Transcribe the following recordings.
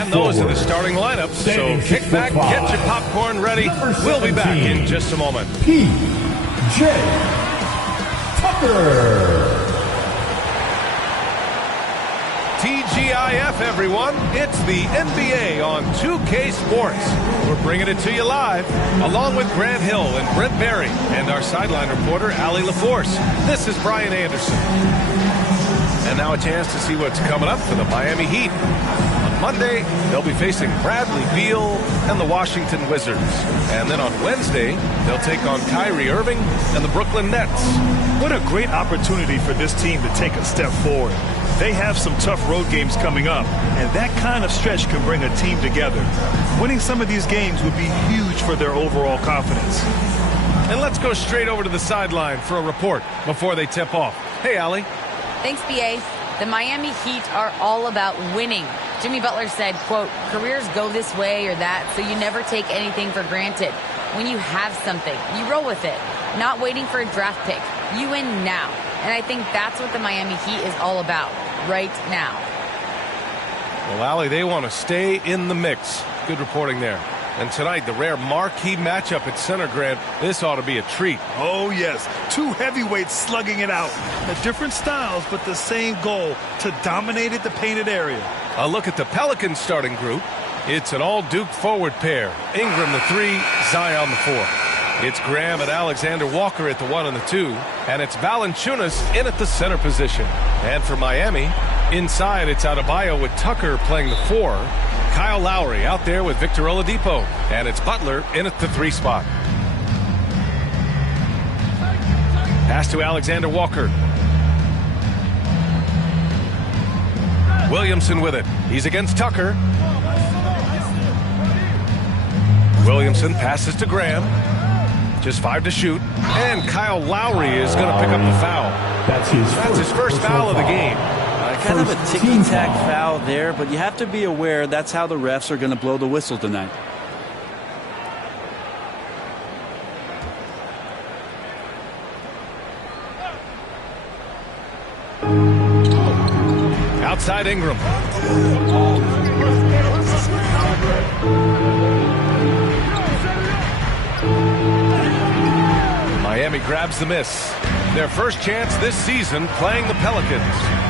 And those are the starting lineups. So kick back, get your popcorn ready. We'll be back in just a moment. P.J. Tucker. TGIF, everyone. It's the NBA on 2K Sports. We're bringing it to you live, along with Grant Hill and Brent Berry, and our sideline reporter, Allie LaForce. This is Brian Anderson. And now a chance to see what's coming up for the Miami Heat. On Monday, they'll be facing Bradley Beal and the Washington Wizards. And then on Wednesday, they'll take on Kyrie Irving and the Brooklyn Nets. What a great opportunity for this team to take a step forward. They have some tough road games coming up, and that kind of stretch can bring a team together. Winning some of these games would be huge for their overall confidence. And let's go straight over to the sideline for a report before they tip off. Hey, Allie. Thanks, B.A. The Miami Heat are all about winning. Jimmy Butler said, quote, careers go this way or that, so you never take anything for granted. When you have something, you roll with it. Not waiting for a draft pick. You win now. And I think that's what the Miami Heat is all about right now. Well, Allie, they want to stay in the mix. Good reporting there. And tonight, the rare marquee matchup at center, Grant. This ought to be a treat. Oh, yes. Two heavyweights slugging it out. Different styles, but the same goal, to dominate at the painted area. A look at the Pelicans starting group. It's an all-Duke forward pair. Ingram the 3, Zion the 4. It's Graham and Alexander Walker at the 1 and the 2. And it's Valanciunas in at the center position. And for Miami, inside it's Adebayo with Tucker playing the 4. Kyle Lowry out there with Victor Oladipo. And it's Butler in at the 3 spot. Pass to Alexander Walker. Williamson with it. He's against Tucker. Williamson passes to Graham. Just 5 to shoot. And Kyle Lowry is going to pick up the foul. That's his first foul of the game. Kind of a ticky-tack foul there, but you have to be aware that's how the refs are going to blow the whistle tonight. Outside Ingram. Miami grabs the miss. Their first chance this season playing the Pelicans.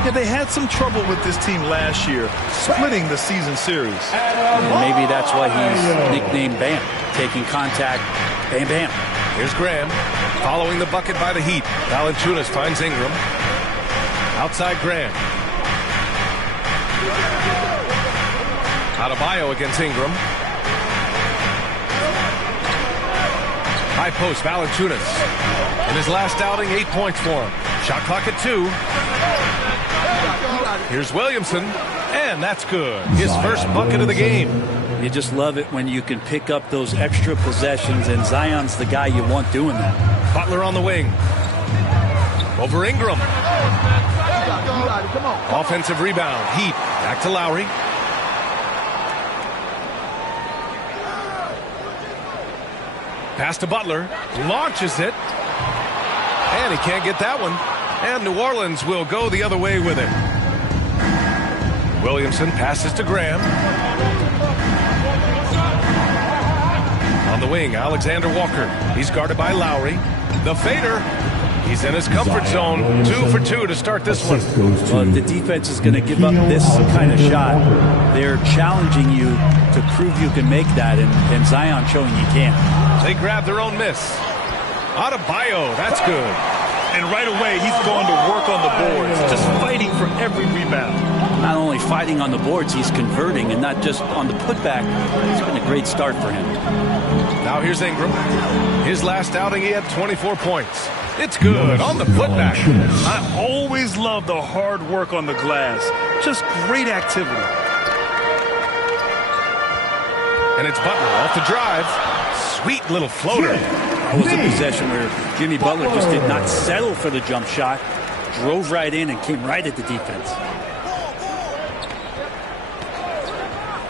Yeah, they had some trouble with this team last year, splitting the season series. And maybe that's why he's nicknamed Bam. Taking contact, bam, bam. Here's Graham, following the bucket by the Heat. Valanciunas finds Ingram. Outside Graham. Adebayo against Ingram. High post, Valanciunas. In his last outing, 8 points for him. Shot clock at 2. Here's Williamson, and that's good. His first bucket of the game. You just love it when you can pick up those extra possessions, and Zion's the guy you want doing that. Butler on the wing. Over Ingram. Offensive rebound. Heat. Back to Lowry. Pass to Butler. Launches it. And he can't get that one. And New Orleans will go the other way with it. Williamson passes to Graham. On the wing, Alexander Walker. He's guarded by Lowry. The fader. He's in his comfort zone. 2 for 2 to start this one. Well, if the defense is going to give up this kind of shot, they're challenging you to prove you can make that, and Zion showing you can't. They grab their own miss. Adebayo, that's good. And right away, he's going to work on the boards, just fighting for every rebound. Not only fighting on the boards, he's converting, and not just on the putback. It's been a great start for him. Now here's Ingram. His last outing, he had 24 points. It's good on the putback. I always love the hard work on the glass. Just great activity. And it's Butler off the drive. Sweet little floater. That was a possession where Jimmy Butler just did not settle for the jump shot. Drove right in and came right at the defense.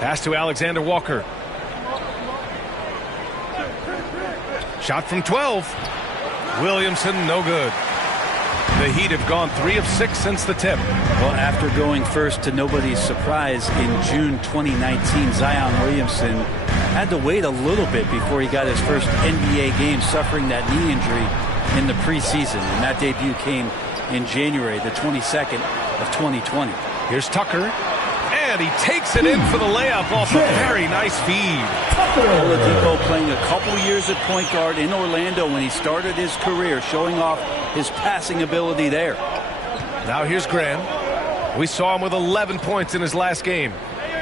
Pass to Alexander Walker. Shot from 12. Williamson, no good. The Heat have gone 3 of 6 since the tip. Well, after going first to nobody's surprise in June 2019, Zion Williamson had to wait a little bit before he got his first NBA game, suffering that knee injury in the preseason. And that debut came in January, the 22nd of 2020. Here's Tucker. And he takes it in for the layup off a very nice feed. Oladipo playing a couple years at point guard in Orlando when he started his career, showing off his passing ability there. Now here's Graham. We saw him with 11 points in his last game.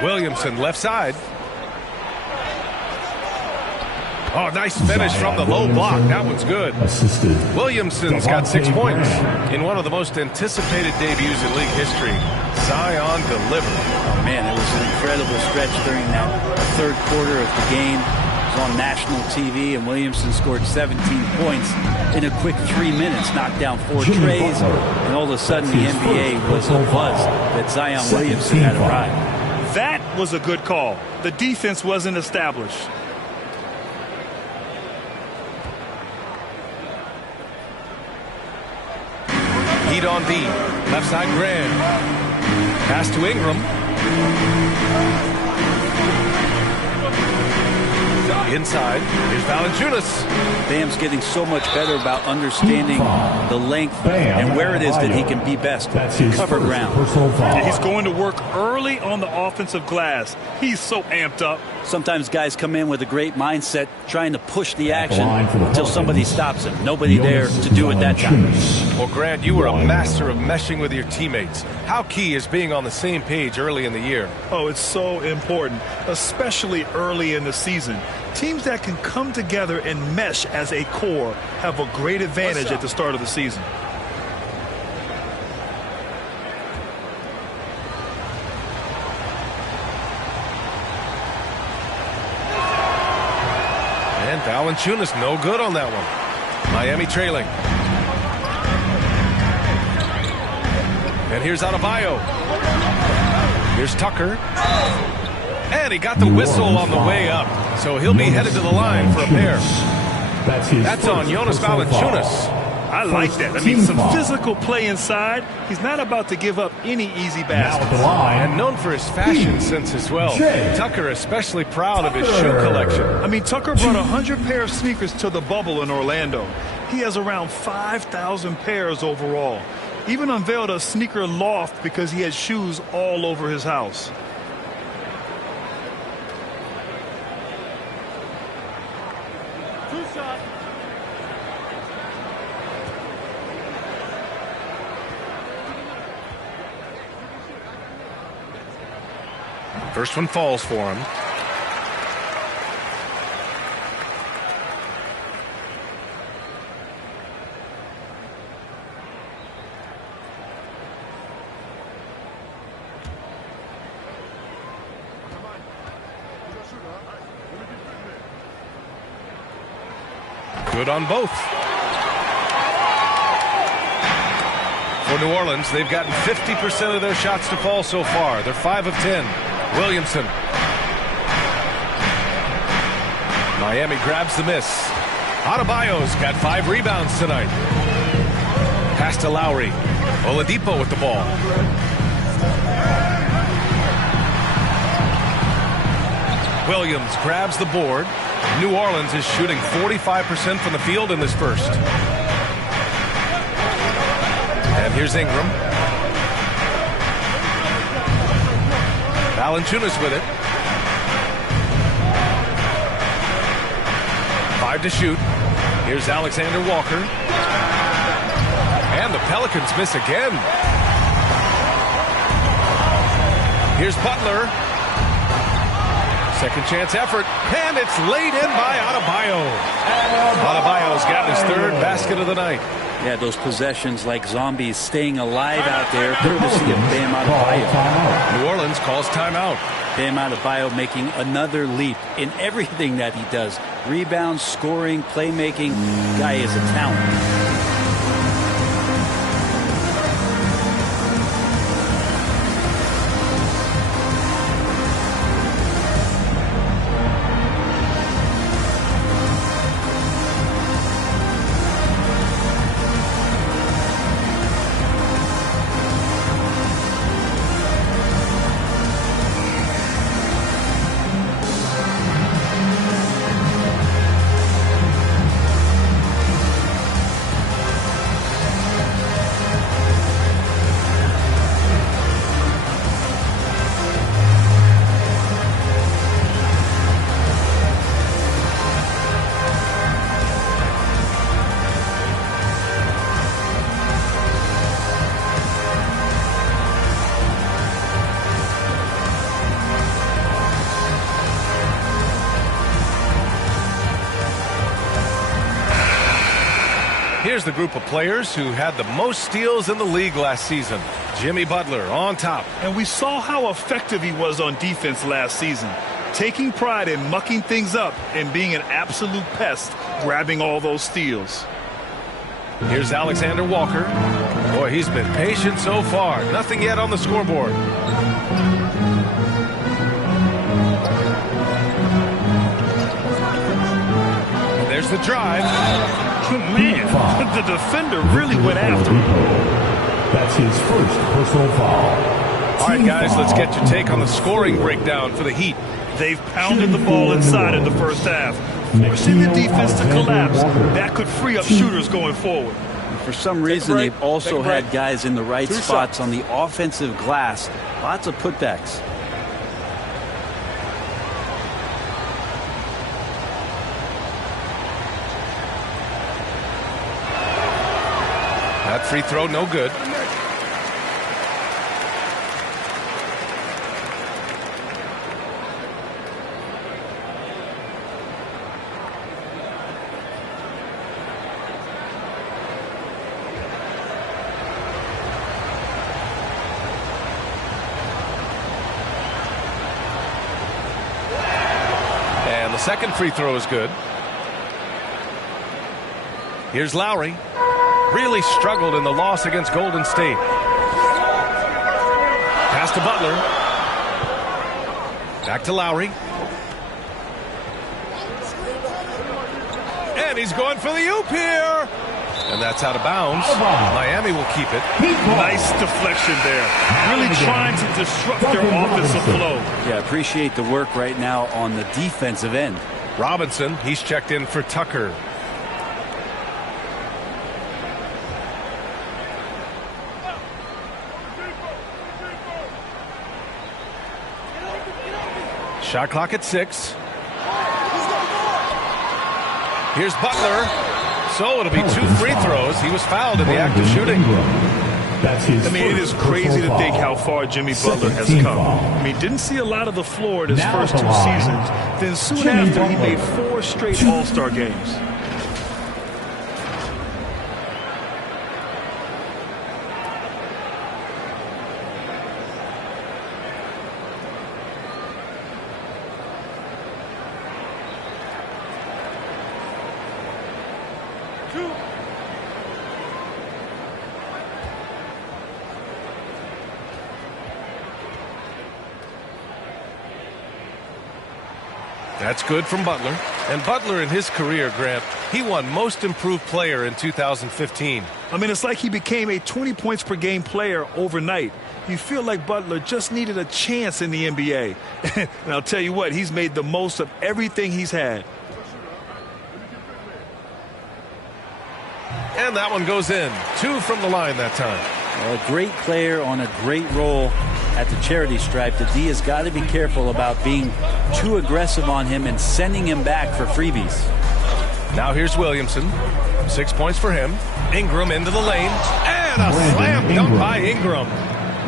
Williamson left side. Oh, nice finish from the low block. That one's good. Williamson's got 6 points in one of the most anticipated debuts in league history. Zion delivered. Oh, man, it was an incredible stretch during that third quarter of the game. It was on national TV, and Williamson scored 17 points in a quick 3 minutes, knocked down 4 trays, and all of a sudden the NBA was a buzz that Zion Williamson had arrived. That was a good call. The defense wasn't established. Heat on D. Left side Graham. Pass to Ingram. Inside. Here's Valanciunas. Bam's getting so much better about understanding the length and where it is that he can be best. Cover ground. He's going to work early on the offensive glass. He's so amped up. Sometimes guys come in with a great mindset trying to push the action until somebody stops him. Nobody there to do it that time. Well, Grant, you were a master of meshing with your teammates. How key is being on the same page early in the year? Oh, it's so important, especially early in the season. Teams that can come together and mesh as a core have a great advantage at the start of the season. And Valanciunas no good on that one. Miami trailing. And here's Adebayo. Here's Tucker. And he got the whistle on the way up. So he'll be headed to the line for a pair. That's on Jonas Valanciunas. I like that. I mean, some physical play inside. He's not about to give up any easy baskets. And known for his fashion sense as well. Tucker especially proud of his shoe collection. I mean, Tucker brought 100 pair of sneakers to the bubble in Orlando. He has around 5,000 pairs overall. Even unveiled a sneaker loft because he had shoes all over his house. First one falls for him. Good on both. For New Orleans, they've gotten 50% of their shots to fall so far. They're 5 of 10. Williamson. Miami grabs the miss. Adebayo's got 5 rebounds tonight. Pass to Lowry. Oladipo with the ball. Williams grabs the board. New Orleans is shooting 45% from the field in this first. And here's Ingram. Valanciunas with it. 5 to shoot. Here's Alexander Walker. And the Pelicans miss again. Here's Butler. Second chance effort. And it's laid in by Adebayo. Adebayo's gotten his 3rd basket of the night. Yeah, those possessions like zombies staying alive out there, courtesy of Bam Adebayo. New Orleans calls timeout. Bam Adebayo making another leap in everything that he does. Rebounds, scoring, playmaking. Guy is a talent. Here's the group of players who had the most steals in the league last season. Jimmy Butler on top. And we saw how effective he was on defense last season, taking pride in mucking things up and being an absolute pest, grabbing all those steals. Here's Alexander Walker. Boy, he's been patient so far. Nothing yet on the scoreboard. And there's the drive. Man, the defender really went after him. That's his first personal foul. All right, guys, let's get your take on the scoring breakdown for the Heat. They've pounded the ball inside in the first half, forcing the defense to collapse. That could free up shooters going forward. For some reason, they've also had guys in the right spots on the offensive glass. Lots of putbacks. That free throw, no good. And the second free throw is good. Here's Lowry. Really struggled in the loss against Golden State. Pass to Butler. Back to Lowry. And he's going for the oop here. And that's out of bounds. Miami will keep it. Nice deflection there. Really trying to disrupt their offensive flow. Yeah, appreciate the work right now on the defensive end. Robinson, he's checked in for Tucker. Shot clock at 6. Here's Butler. So it'll be 2 free throws. He was fouled in the act of shooting. I mean, it is crazy to think how far Jimmy Butler has come. I mean, didn't see a lot of the floor in his first 2 seasons. Then soon after, he made 4 straight All-Star games. That's good from Butler. And Butler in his career, Grant, he won Most Improved Player in 2015. I mean, it's like he became a 20 points per game player overnight. You feel like Butler just needed a chance in the NBA. And I'll tell you what, he's made the most of everything he's had. And that one goes in. 2 from the line that time. A great player on a great role at the charity stripe. The D has got to be careful about being too aggressive on him and sending him back for freebies. Now here's Williamson. 6 points for him. Ingram into the lane. And a slam dunk by Ingram.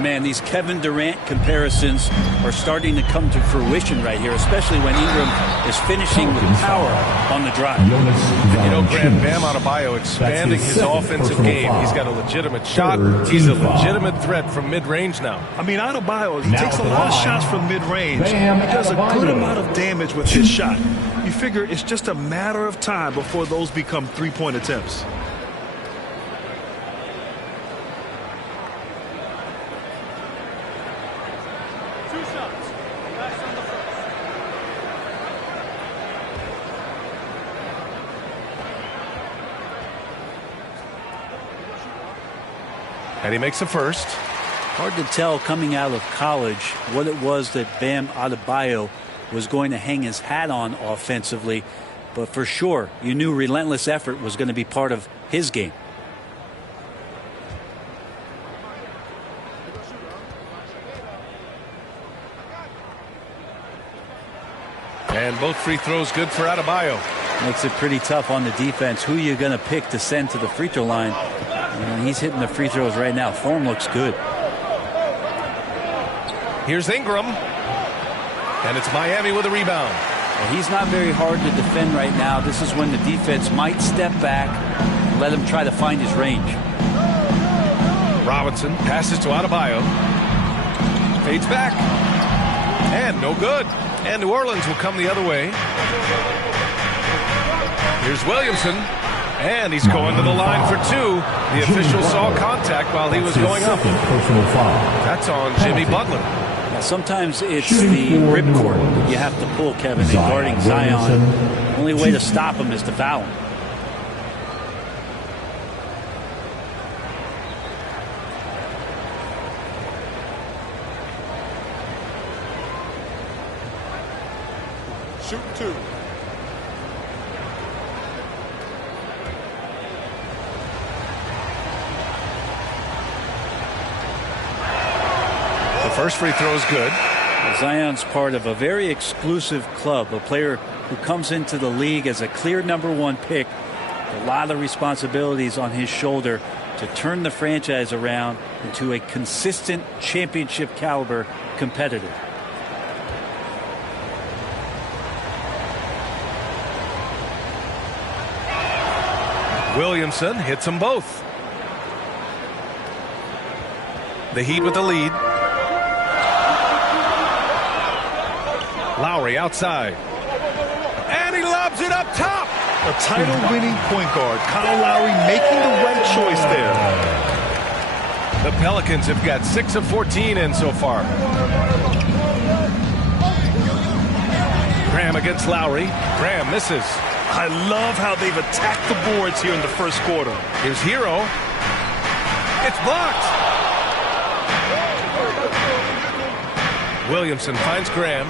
Man, these Kevin Durant comparisons are starting to come to fruition right here, especially when Ingram is finishing with power on the drive. And you know, Grant, Bam Adebayo expanding his offensive game. He's got a legitimate shot. He's a legitimate threat from mid-range now. I mean, Adebayo, he takes a lot of shots from mid-range. He does a good amount of damage with his shot. You figure it's just a matter of time before those become three-point attempts. And he makes a first. Hard to tell coming out of college what it was that Bam Adebayo was going to hang his hat on offensively. But for sure, you knew relentless effort was going to be part of his game. And both free throws good for Adebayo. Makes it pretty tough on the defense. Who are you going to pick to send to the free throw line? He's hitting the free throws right now. Form looks good. Here's Ingram. And it's Miami with a rebound. Well, he's not very hard to defend right now. This is when the defense might step back, let him try to find his range. Robinson passes to Adebayo. Fades back. And no good. And New Orleans will come the other way. Here's Williamson. And he's going to the line for two. The official saw contact while he was going up. Personal foul. That's on Jimmy Butler. Now, sometimes it's the ripcord that you have to pull, Kevin, in guarding Zion. The only way to stop him is to foul him. Shoot two. The first free throw is good. Zion's part of a very exclusive club, a player who comes into the league as a clear #1 pick. A lot of responsibilities on his shoulder to turn the franchise around into a consistent championship caliber competitor. Williamson hits them both. The Heat with the lead. Lowry outside. And he lobs it up top. A title-winning point guard, Kyle Lowry, making the right choice there. The Pelicans have got 6 of 14 in so far. Graham against Lowry. Graham misses. I love how they've attacked the boards here in the first quarter. Here's Hero. It's blocked. Williamson finds Graham.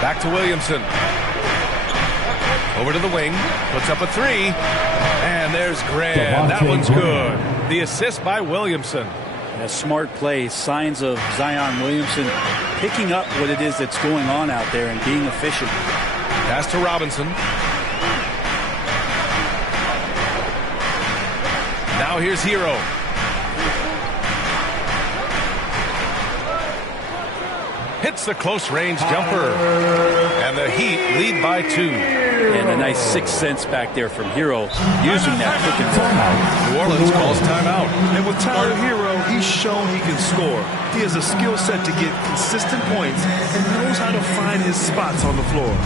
Back to Williamson. Over to the wing. Puts up a three. And there's Graham. That one's good. The assist by Williamson. A smart play, signs of Zion Williamson picking up what it is that's going on out there and being efficient. Pass to Robinson. Now here's Hero. Hits the close range jumper. And the Heat lead by 2. And a nice 6 cents back there from Hero using that quick and roll. New Orleans calls timeout. And with Tyler Hero, he's shown he can score. He has a skill set to get consistent points and knows how to find his spots on the floor.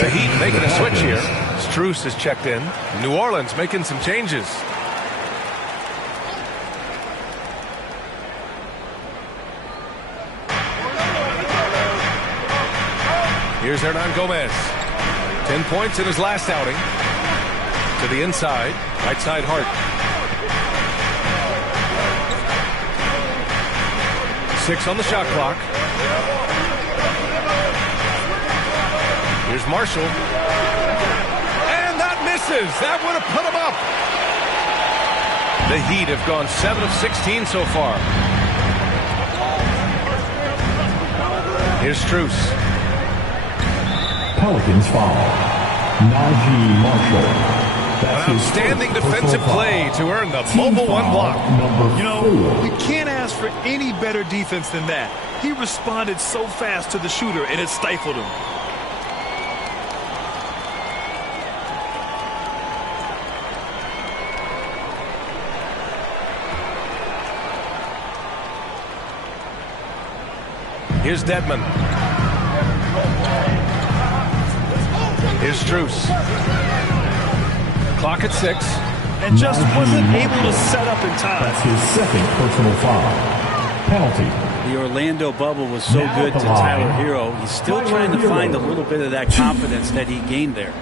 The Heat making a switch here. Strus is checked in. New Orleans making some changes. Here's Hernan Gomez. 10 points in his last outing. To the inside. Right side Hart. 6 on the shot clock. Here's Marshall. And that misses. That would have put him up. The Heat have gone 7 of 16 so far. Here's Strus. Pelicans foul. Najee Marshall. An outstanding defensive play to earn the mobile 1 block. You know, you can't ask for any better defense than that. He responded so fast to the shooter, and it stifled him. Here's Dedmon. Here's Strus. Clock at 6. And just wasn't able to set up in time. That's his second personal foul. Penalty. The Orlando bubble was so good to Tyler Hero. He's still trying to find a little bit of that confidence that he gained there.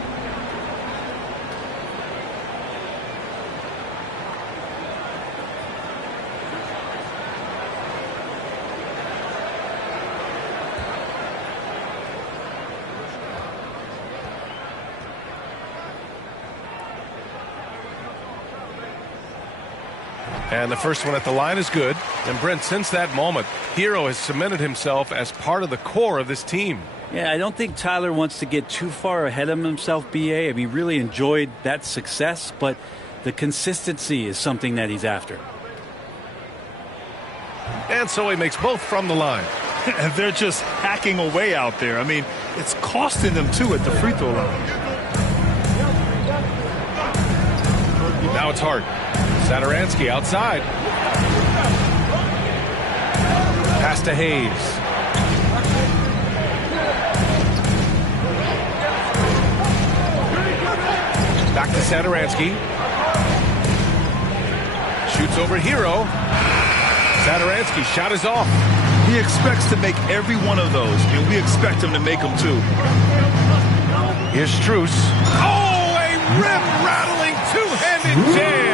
And the first one at the line is good. And Brent, since that moment, Hero has cemented himself as part of the core of this team. Yeah, I don't think Tyler wants to get too far ahead of himself, BA. I mean, he really enjoyed that success, but the consistency is something that he's after. And so he makes both from the line. And they're just hacking away out there. I mean, it's costing them too at the free throw line. Now it's Hart. Satoransky outside. Pass to Hayes. Back to Satoransky. Shoots over Hero. Satoransky shot is off. He expects to make every one of those, and we expect him to make them too. Here's Strus. Oh, a rim-rattling two-handed jam.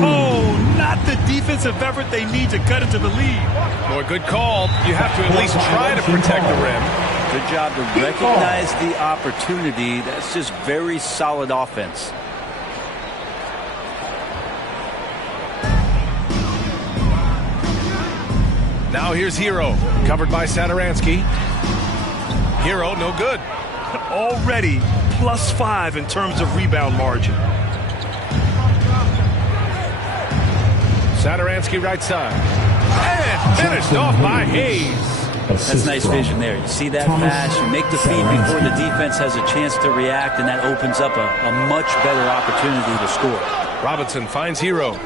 Oh, not the defensive effort they need to cut into the lead. Boy, good call. You have to at least try to protect the rim. Good job to recognize the opportunity. That's just very solid offense. Now here's Hero, covered by Satoransky. Hero, no good. Already +5 in terms of rebound margin. Satoransky right side. And finished off by Hayes. That's nice vision there. You see that pass, you make the feed before the defense has a chance to react, and that opens up a much better opportunity to score. Robinson finds Hero.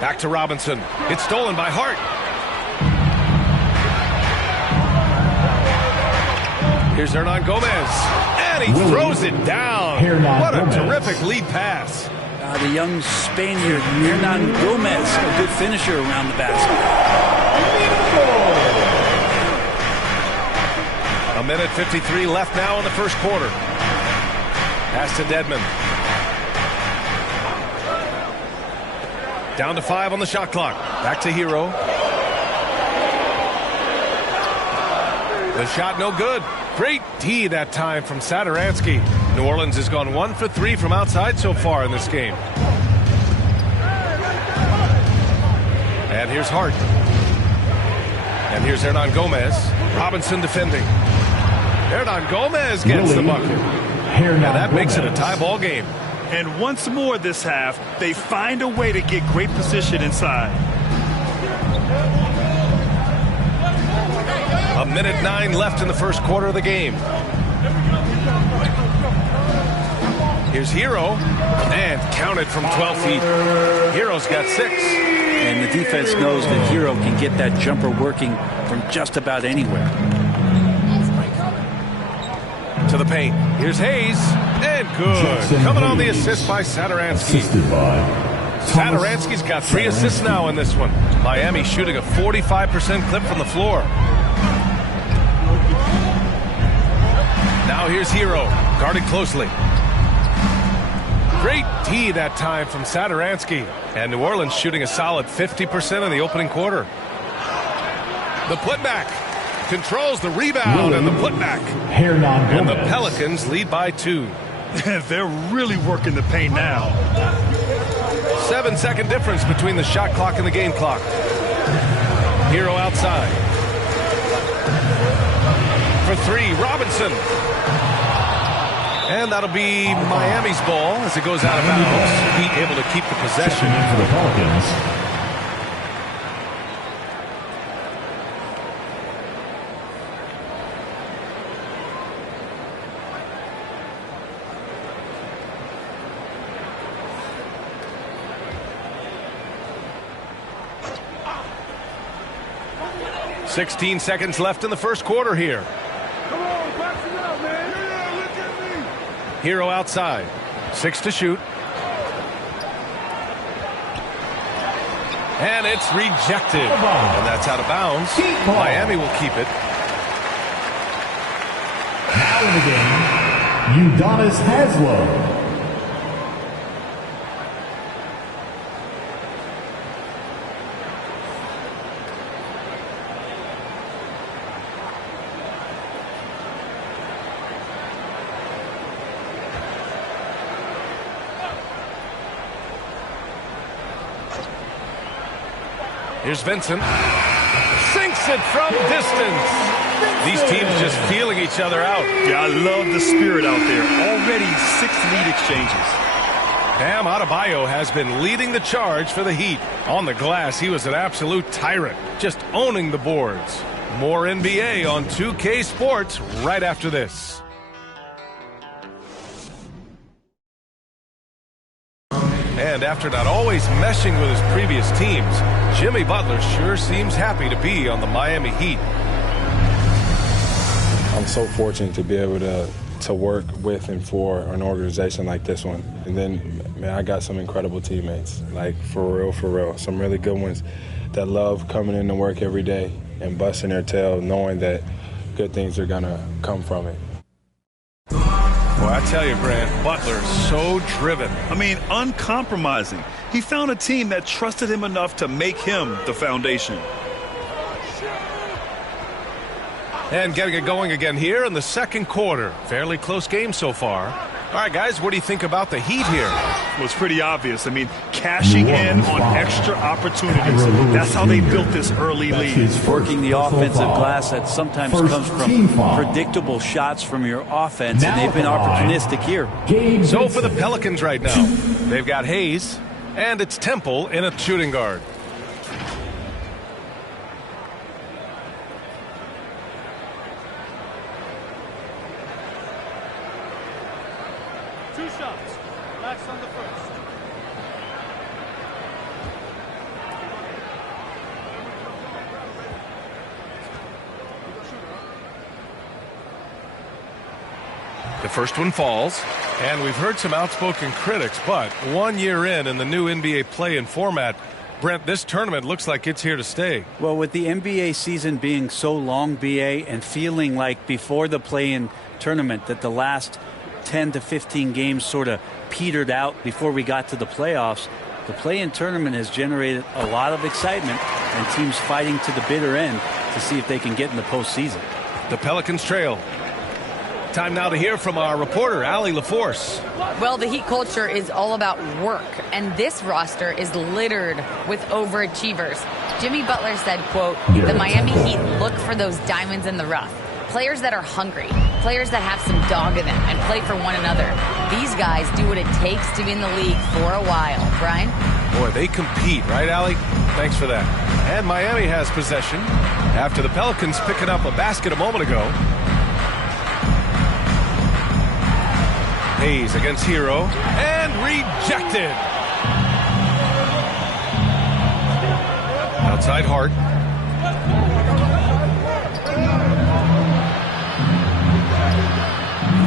Back to Robinson. It's stolen by Hart. Here's Hernan Gomez. And he throws it down. What a terrific lead pass. The young Spaniard, Hernan Gomez, a good finisher around the basket. A minute 53 left now in the first quarter. Pass to Dedmon. Down to 5 on the shot clock. Back to Hero. The shot no good. Great D that time from Satoransky. New Orleans has gone 1 for 3 from outside so far in this game. And here's Hart. And here's Hernan Gomez. Robinson defending. Hernan Gomez gets the bucket. And that makes it a tie ball game. And once more this half, they find a way to get great position inside. A minute 9 left in the first quarter of the game. Here's Hero. And counted from 12 feet. Hero's got 6. And the defense knows that Hero can get that jumper working from just about anywhere. To the paint. Here's Hayes. And good. Coming on the assist by Satoransky. Satoransky's got 3 assists now in this one. Miami shooting a 45% clip from the floor. Now here's Hero. Guarded closely. Great D that time from Satoransky. And New Orleans shooting a solid 50% in the opening quarter. The putback. Controls the rebound and the putback. And the Pelicans lead by 2. They're really working the paint now. 7-second difference between the shot clock and the game clock. Hero outside. For 3, Robinson. And that'll be Miami's ball as it goes out of bounds. Heat able to keep the possession. For the Pelicans. .16 seconds left in the first quarter here. Hero outside. 6 to shoot. And it's rejected. And that's out of bounds. Miami will keep it. Now in the game, Udonis Haslam. Here's Vincent. Sinks it from distance. These teams just feeling each other out. Yeah, I love the spirit out there. Already 6 lead exchanges. Bam Adebayo has been leading the charge for the Heat. On the glass, he was an absolute tyrant, just owning the boards. More NBA on 2K Sports right after this. And after not always meshing with his previous teams, Jimmy Butler sure seems happy to be on the Miami Heat. I'm so fortunate to be able to work with and for an organization like this one. And then, man, I got some incredible teammates, like for real. Some really good ones that love coming into work every day and busting their tail, knowing that good things are gonna come from it. Well, I tell you, Grant, Butler so driven. I mean, uncompromising. He found a team that trusted him enough to make him the foundation. And getting it going again here in the second quarter. Fairly close game so far. All right, guys, what do you think about the Heat here? Well, it's pretty obvious. I mean, cashing in on extra opportunities. That's how they built this early lead. Working the offensive glass that sometimes comes from predictable shots from your offense, and they've been opportunistic here. So for the Pelicans right now, they've got Hayes, and it's Temple in a shooting guard. The first one falls, and we've heard some outspoken critics, but 1 year in the new NBA play-in format, Brent, this tournament looks like it's here to stay. Well, with the NBA season being so long, BA, and feeling like before the play-in tournament that the last 10 to 15 games sort of petered out before we got to the playoffs, the play-in tournament has generated a lot of excitement and teams fighting to the bitter end to see if they can get in the postseason. The Pelicans trail. Time now to hear from our reporter, Allie LaForce. Well, the Heat culture is all about work, and this roster is littered with overachievers. Jimmy Butler said, quote, the Miami Heat look for those diamonds in the rough. Players that are hungry, players that have some dog in them and play for one another. These guys do what it takes to be in the league for a while. Brian? Boy, they compete, right, Allie? Thanks for that. And Miami has possession after the Pelicans picking up a basket a moment ago. Hayes against Hero, and rejected. Outside Hart.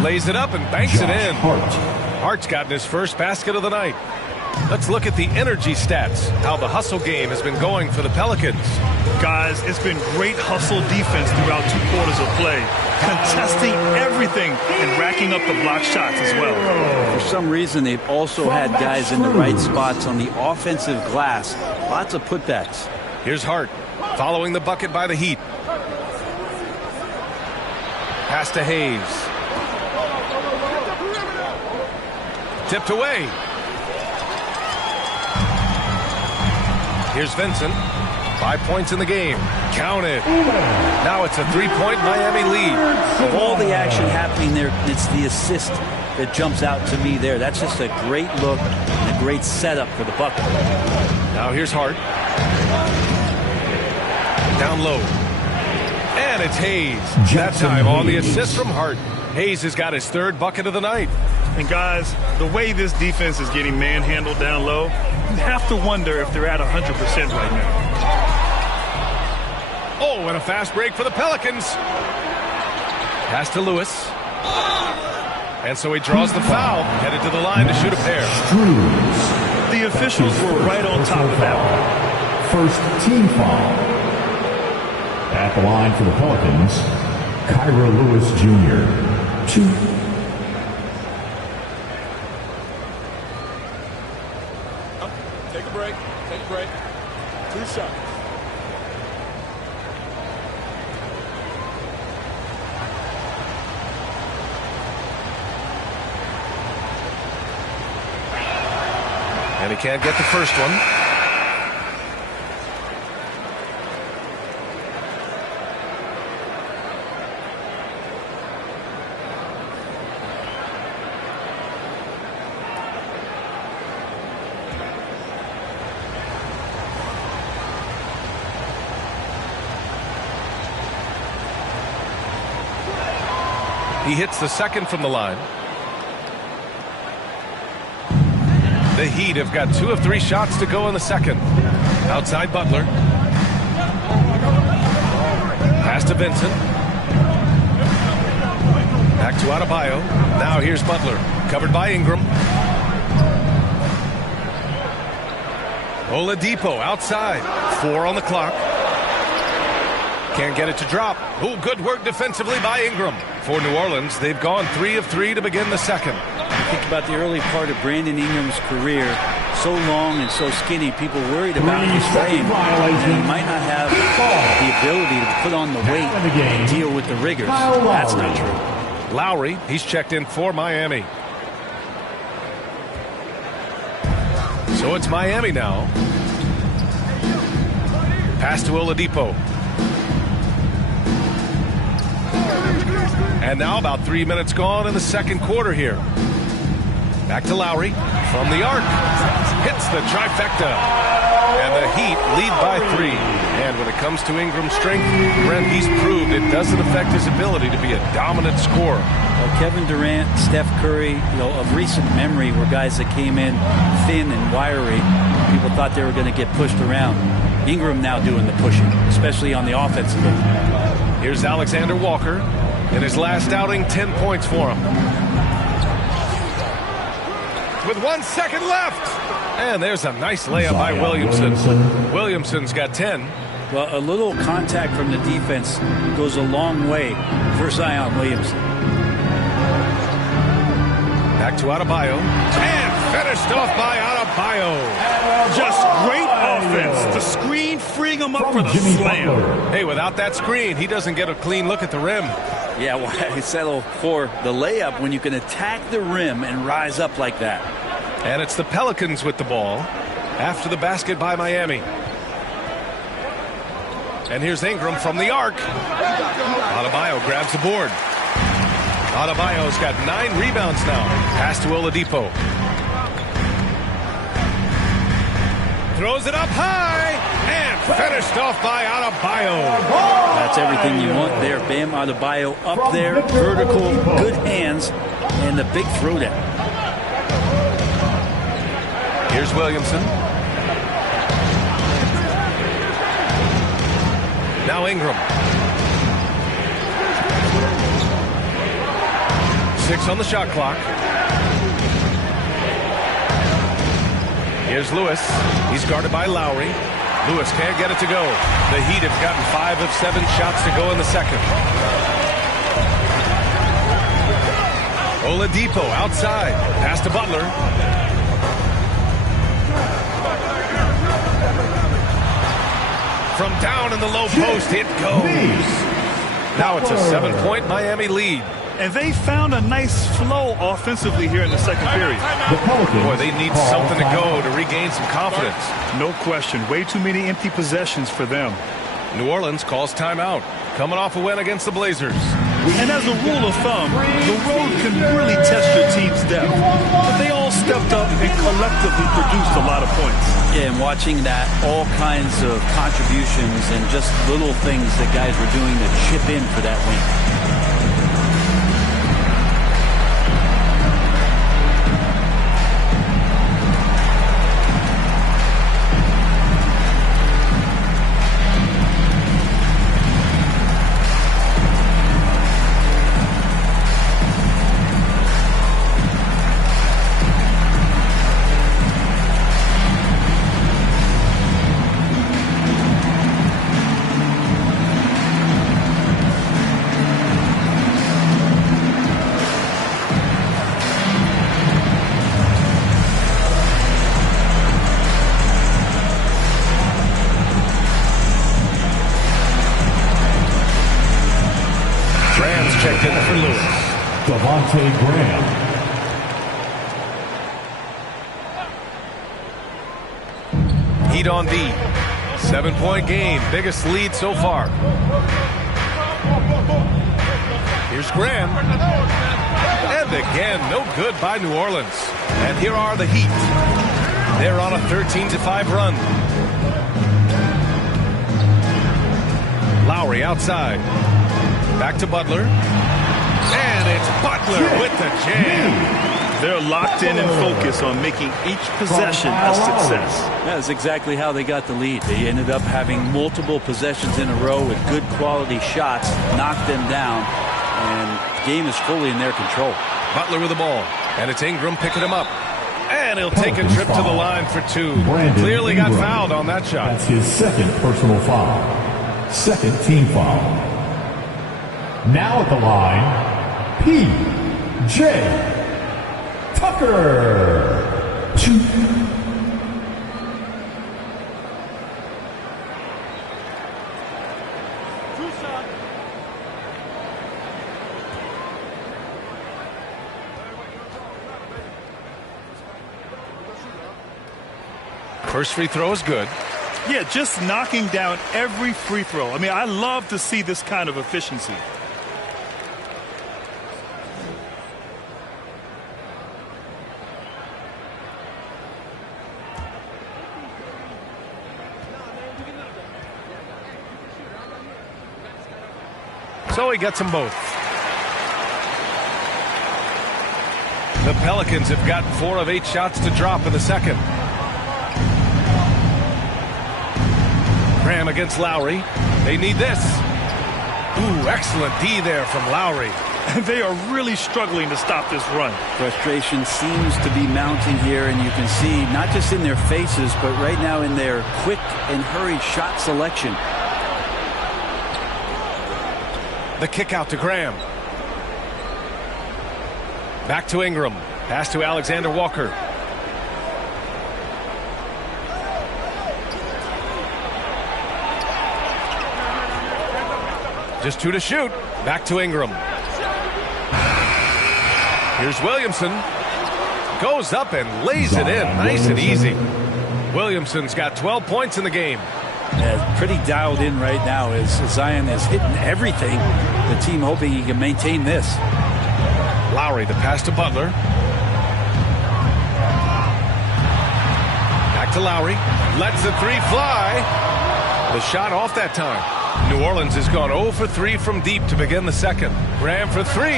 Lays it up and banks it in. Hart's gotten his first basket of the night. Let's look at the energy stats, how the hustle game has been going for the Pelicans. Guys, it's been great hustle defense throughout 2 quarters of play. Contesting everything and racking up the block shots as well. For some reason, they've also had guys in the right spots on the offensive glass. Lots of putbacks. Here's Hart, following the bucket by the Heat. Pass to Hayes. Tipped away. Here's Vincent. 5 points in the game. Count it. Now it's a 3-point Miami lead. Of all the action happening there, it's the assist that jumps out to me there. That's just a great look and a great setup for the bucket. Now here's Hart. Down low. And it's Hayes. That time on the assist from Hart. Hayes has got his 3rd bucket of the night. And guys, the way this defense is getting manhandled down low, you have to wonder if they're at 100% right now. Oh, and a fast break for the Pelicans. Pass to Lewis. And so he draws the foul, headed to the line to shoot a pair. The officials were right on top of that one. First team foul. At the line for the Pelicans, Kyra Lewis Jr. 2. Take a break. Take a break. 2 shots. And he can't get the first one. He hits the second from the line. The Heat have got 2 of 3 shots to go in the second. Outside Butler. Pass to Vincent. Back to Adebayo. Now here's Butler. Covered by Ingram. Oladipo outside. 4 on the clock. Can't get it to drop. Oh, good work defensively by Ingram. For New Orleans, they've gone 3 of 3 to begin the second. Think about the early part of Brandon Ingram's career. So long and so skinny, people worried about his frame. And he might not have the ability to put on the weight and deal with the rigors. That's not true. Lowry, he's checked in for Miami. So it's Miami now. Pass to Oladipo. And now about 3 minutes gone in the second quarter here. Back to Lowry from the arc. Hits the trifecta. And the Heat lead by 3. And when it comes to Ingram's strength, Brent, he's proved it doesn't affect his ability to be a dominant scorer. Well, Kevin Durant, Steph Curry, of recent memory were guys that came in thin and wiry. People thought they were going to get pushed around. Ingram now doing the pushing, especially on the offensive end. Here's Alexander Walker. In his last outing, 10 points for him. With 1 second left. And there's a nice layup by Williamson. Williamson's got 10. Well, a little contact from the defense goes a long way for Zion Williamson. Back to Adebayo. And finished off by Adebayo. Just great offense. The screen freeing him up for the slam. Hey, without that screen, he doesn't get a clean look at the rim. Yeah, why settle for the layup when you can attack the rim and rise up like that? And it's the Pelicans with the ball after the basket by Miami. And here's Ingram from the arc. Adebayo grabs the board. Adebayo's got 9 rebounds now. Pass to Oladipo. Throws it up high and finished off by Adebayo. That's everything you want there, Bam Adebayo up there, vertical, good hands, and the big throwdown. Here's Williamson. Now Ingram. 6 on the shot clock. Here's Lewis. He's guarded by Lowry. Lewis can't get it to go. The Heat have gotten 5 of 7 shots to go in the second. Oladipo outside. Pass to Butler. From down in the low post, it goes. Now it's a 7-point Miami lead. And they found a nice flow offensively here in the second period. Boy, they need something to go to regain some confidence. No question. Way too many empty possessions for them. New Orleans calls timeout. Coming off a win against the Blazers. And as a rule of thumb, the road can really test your team's depth. But they all stepped up and collectively produced a lot of points. Yeah, and watching that, all kinds of contributions and just little things that guys were doing to chip in for that win. checked in for Lewis. Devontae Graham. Heat on D. 7-point game. Biggest lead so far. Here's Graham. And again, no good by New Orleans. And here are the Heat. They're on a 13-5 run. Lowry outside. Back to Butler. And it's Butler with the jam. They're locked in and focused on making each possession a success. That's exactly how they got the lead. They ended up having multiple possessions in a row with good quality shots, knocked them down, and the game is fully in their control. Butler with the ball, and it's Ingram picking him up. And he'll take a trip to the line for two. Clearly got fouled on that shot. That's his second personal foul. Second team foul. Now at the line, P.J. Tucker. First free throw is good. Yeah, just knocking down every free throw. I mean, I love to see this kind of efficiency. So he gets them both. The Pelicans have gotten 4 of 8 shots to drop in the second. Graham against Lowry. They need this. Ooh, excellent D there from Lowry. They are really struggling to stop this run. Frustration seems to be mounting here, and you can see not just in their faces, but right now in their quick and hurried shot selection. The kick out to Graham. Back to Ingram. Pass to Alexander Walker. Just 2 to shoot. Back to Ingram. Here's Williamson. Goes up and lays it in. Nice and easy. Williamson's got 12 points in the game. Yeah, pretty dialed in right now as Zion is hitting everything. The team hoping he can maintain this. Lowry, the pass to Butler. Back to Lowry. Lets the 3 fly. The shot off that time. New Orleans has gone 0 for 3 from deep to begin the second. Graham for 3.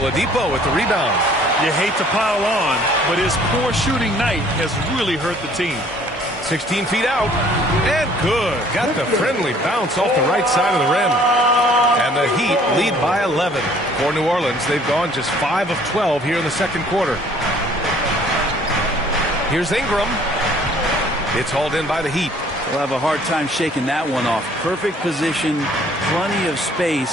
Oladipo with the rebound. You hate to pile on, but his poor shooting night has really hurt the team. 16 feet out. And good. Got the friendly bounce off the right side of the rim. And the Heat lead by 11. For New Orleans, they've gone just 5 of 12 here in the second quarter. Here's Ingram. It's hauled in by the Heat. They'll have a hard time shaking that one off. Perfect position, plenty of space.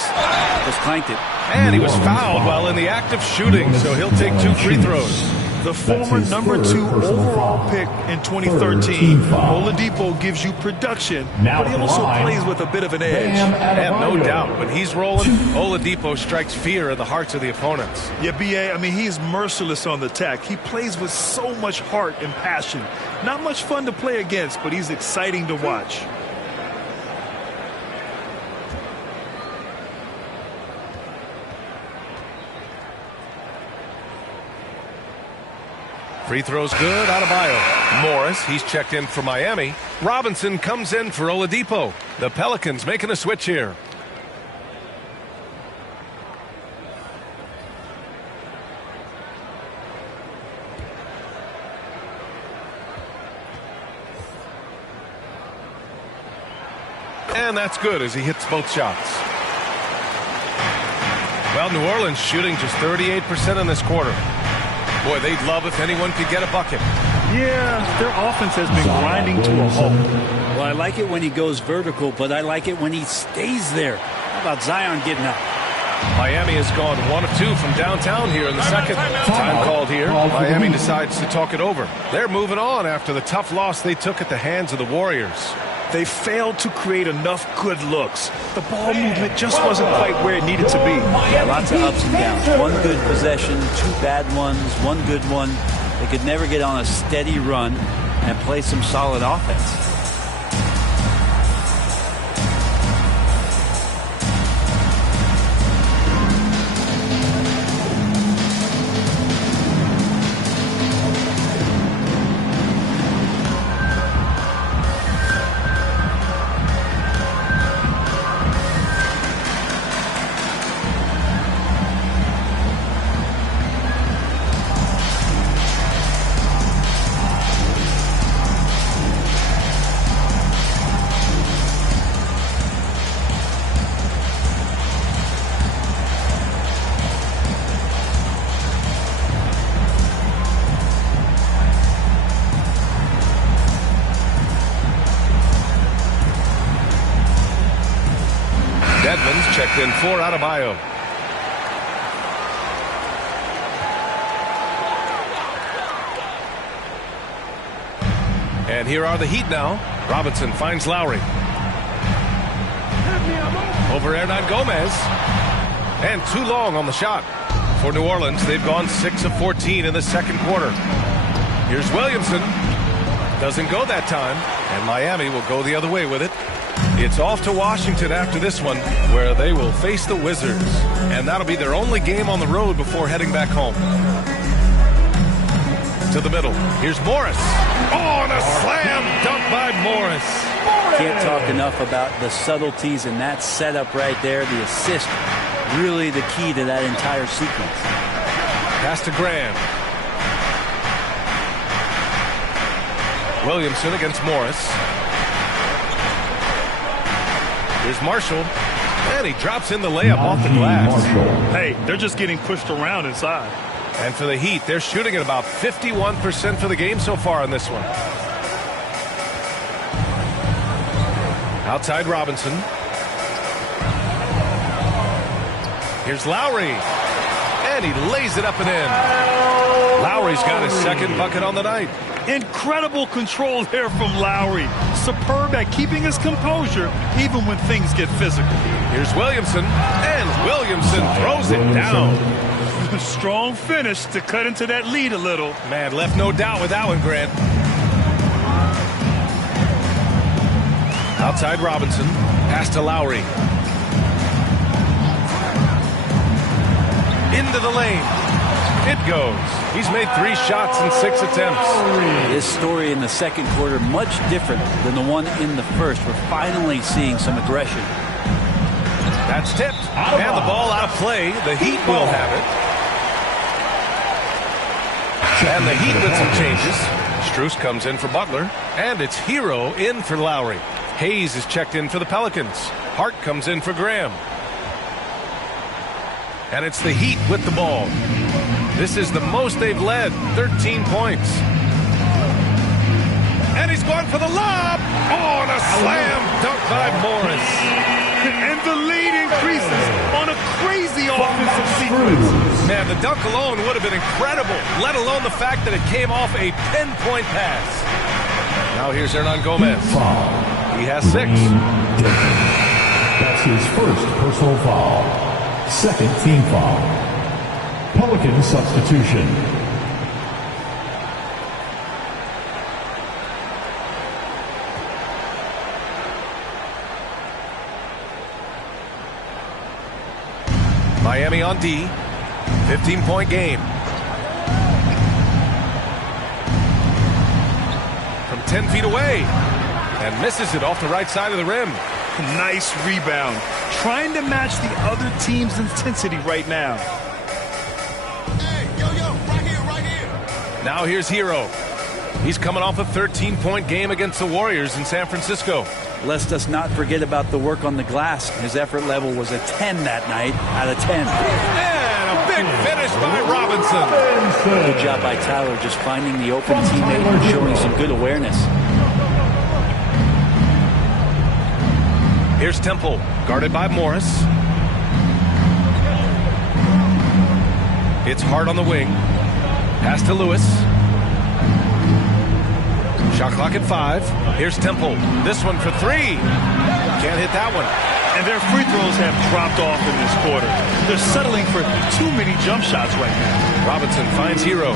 Just clanked it. And he was fouled while in the act of shooting, so he'll take 2 free throws. The former number 2 overall pick in 2013, Oladipo gives you production, but he also plays with a bit of an edge. And no doubt, when he's rolling, Oladipo strikes fear in the hearts of the opponents. Yeah, B.A., I mean, he's merciless on the attack. He plays with so much heart and passion. Not much fun to play against, but he's exciting to watch. Free throws good out of Bio. Morris, he's checked in for Miami. Robinson comes in for Oladipo. The Pelicans making a switch here. And that's good as he hits both shots. Well, New Orleans shooting just 38% in this quarter. Boy, they'd love if anyone could get a bucket. Yeah, their offense has been grinding to a halt. Well, I like it when he goes vertical, but I like it when he stays there. How about Zion getting up? Miami has gone 1 of 2 from downtown here in the second. Time called here. Miami decides to talk it over. They're moving on after the tough loss they took at the hands of the Warriors. They failed to create enough good looks. The ball movement just wasn't quite where it needed to be. Yeah, lots of ups and downs. One good possession, two bad ones, one good one. They could never get on a steady run and play some solid offense. Edmonds checked in for Adebayo. And here are the Heat now. Robinson finds Lowry. Over Hernan Gomez. And too long on the shot. For New Orleans, they've gone 6 of 14 in the second quarter. Here's Williamson. Doesn't go that time. And Miami will go the other way with it. It's off to Washington after this one, where they will face the Wizards. And that'll be their only game on the road before heading back home. To the middle. Here's Morris. Oh, and a slam dunk by Morris. Can't talk enough about the subtleties in that setup right there. The assist, really the key to that entire sequence. Pass to Graham. Williamson against Morris. Here's Marshall. And he drops in the layup off the glass. Hey, they're just getting pushed around inside. And for the Heat, they're shooting at about 51% for the game so far in this one. Outside Robinson. Here's Lowry. And he lays it up and in. Lowry's got his second bucket on the night. Incredible control there from Lowry. Superb at keeping his composure even when things get physical. Here's Williamson. And Williamson throws it down. Strong finish to cut into that lead a little. Man, left no doubt with that one, Grant. Outside Robinson. Pass to Lowry. Into the lane. It goes. He's made 3 shots in 6 attempts. His story in the second quarter much different than the one in the first. We're finally seeing some aggression. That's tipped. And the ball out of play. The Heat will have it. And the Heat with some changes. Strus comes in for Butler. And it's Hero in for Lowry. Hayes is checked in for the Pelicans. Hart comes in for Graham. And it's the Heat with the ball. This is the most they've led, 13 points. And he's going for the lob. Oh, and a slam dunk by Morris. And the lead increases on a crazy offensive sequence. Man, the dunk alone would have been incredible, let alone the fact that it came off a pinpoint pass. Now here's Hernan Gomez. He has 6. That's his first personal foul. Second team foul. Pelican substitution. Miami on D. 15-point game. From 10 feet away. And misses it off the right side of the rim. Nice rebound. Trying to match the other team's intensity right now. Now here's Hero. He's coming off a 13-point game against the Warriors in San Francisco. Lest us not forget about the work on the glass. His effort level was a 10 that night out of 10. And a big finish by Robinson. Good job by Tyler just finding the open teammate and showing some good awareness. Here's Temple, guarded by Morris. It's Hart on the wing. Pass to Lewis. Shot clock at 5. Here's Temple. This one for 3. Can't hit that one. And their free throws have dropped off in this quarter. They're settling for too many jump shots right now. Robinson finds Hero.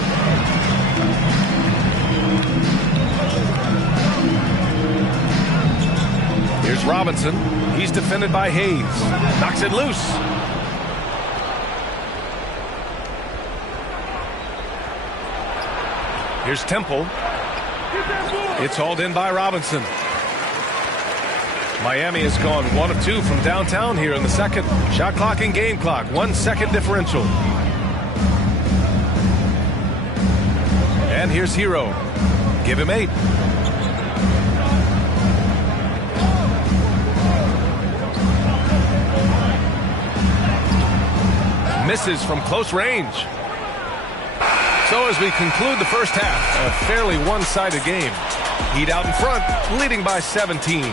Here's Robinson. He's defended by Hayes. Knocks it loose. Here's Temple. It's hauled in by Robinson. Miami has gone 1 of 2 from downtown here in the second. Shot clock and game clock. 1 second differential. And here's Hero. Give him 8. Misses from close range. So as we conclude the first half, a fairly one-sided game. Heat out in front, leading by 17.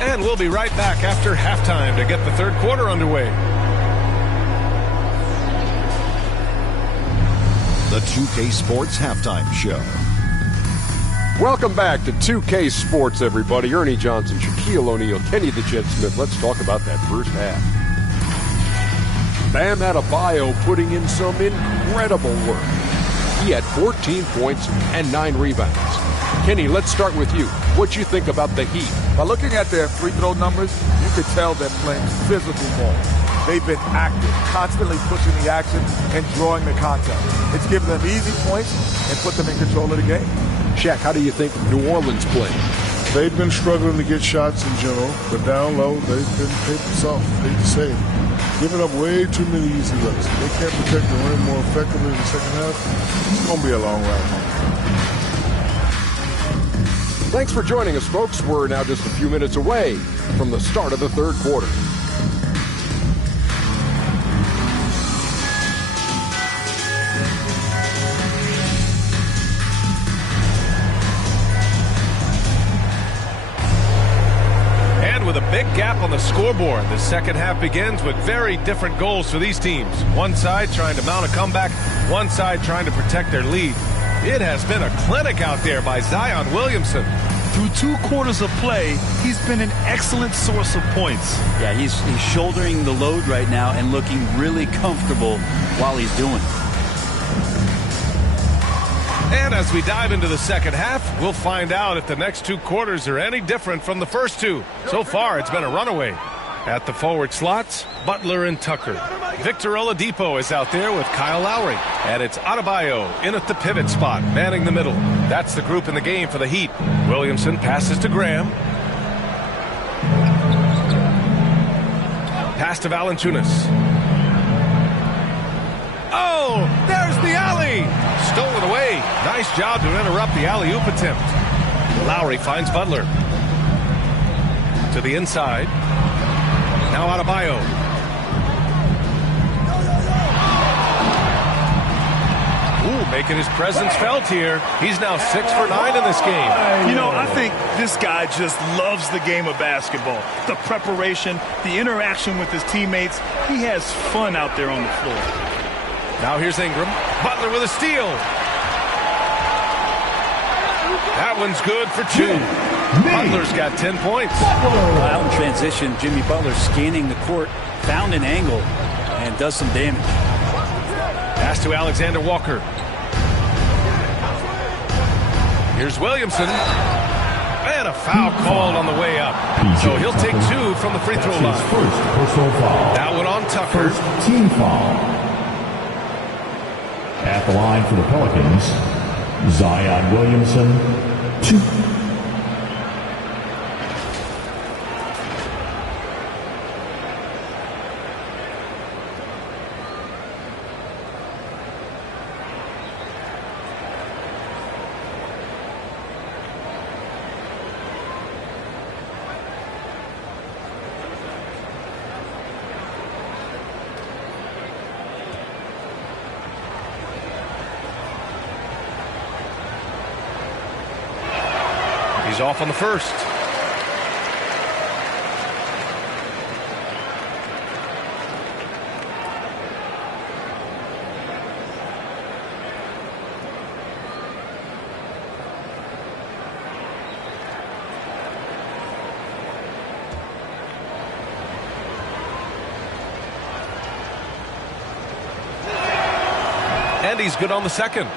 And we'll be right back after halftime to get the third quarter underway. The 2K Sports Halftime Show. Welcome back to 2K Sports, everybody. Ernie Johnson, Shaquille O'Neal, Kenny the Jet Smith. Let's talk about that first half. Bam Adebayo putting in some incredible work. He had 14 points and 9 rebounds. Kenny, let's start with you. What you think about the Heat? By looking at their free throw numbers, you could tell they're playing physical ball. They've been active, constantly pushing the action and drawing the contact. It's given them easy points and put them in control of the game. Shaq, how do you think New Orleans played? They've been struggling to get shots in general, but down low, they've been soft, hate to say it. Giving up way too many easy looks. They can't protect the rim more effectively in the second half. It's going to be a long ride home. Thanks for joining us, folks. We're now just a few minutes away from the start of the third quarter. And with a big gap on the scoreboard, the second half begins with very different goals for these teams. One side trying to mount a comeback, one side trying to protect their lead. It has been a clinic out there by Zion Williamson. Through 2 quarters of play, he's been an excellent source of points. Yeah, he's shouldering the load right now and looking really comfortable while he's doing it. And as we dive into the second half, we'll find out if the next 2 quarters are any different from the first 2. So far, it's been a runaway. At the forward slots, Butler and Tucker. Victor Oladipo is out there with Kyle Lowry. And it's Adebayo in at the pivot spot, manning the middle. That's the group in the game for the Heat. Williamson passes to Graham. Pass to Valanciunas. Oh, there's the alley. Stolen away. Nice job to interrupt the alley-oop attempt. Lowry finds Butler. To the inside. Now Adebayo. Ooh, making his presence felt here. He's now 6 for 9 in this game. You know, I think this guy just loves the game of basketball. The preparation, the interaction with his teammates. He has fun out there on the floor. Now here's Ingram. Butler with a steal. That one's good for 2. Butler's got 10 points. Out in transition, Jimmy Butler scanning the court, found an angle, and does some damage. Pass to Alexander Walker. Here's Williamson. And a foul called on the way up. So he'll take 2 from the free throw line. First personal foul. That one on Tucker. First team foul. At the line for the Pelicans, Zion Williamson, 2. He's off on the first. And he's good on the second.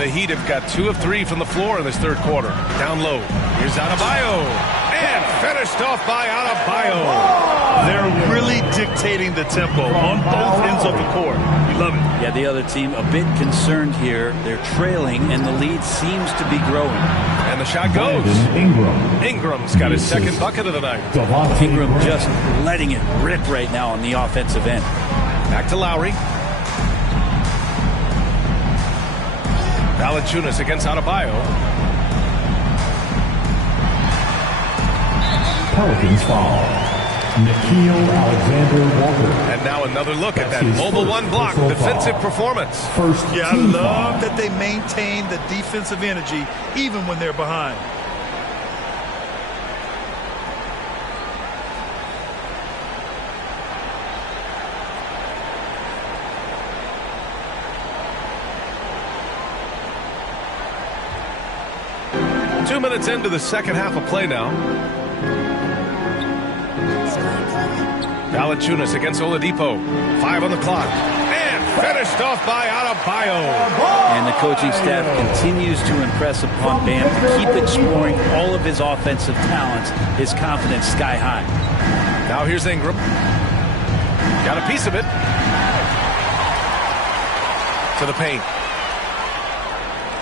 The Heat have got 2 of 3 from the floor in this third quarter. Down low. Here's Adebayo. And finished off by Adebayo. They're really dictating the tempo on both ends of the court. You love it. Yeah, the other team a bit concerned here. They're trailing, and the lead seems to be growing. And the shot goes. Ingram's got his second bucket of the night. Ingram just letting it rip right now on the offensive end. Back to Lowry. Valanciunas against Adebayo. Pelicans foul. Nickeil Alexander-Walker. And now another look at that mobile one block defensive performance. Yeah, I love that they maintain the defensive energy even when they're behind. Two minutes into the second half of play now. Valanciunas against Oladipo. 5 on the clock. And finished off by Adebayo. And the coaching staff continues to impress upon Bam to keep exploring all of his offensive talents, his confidence sky high. Now here's Ingram. Got a piece of it. To the paint.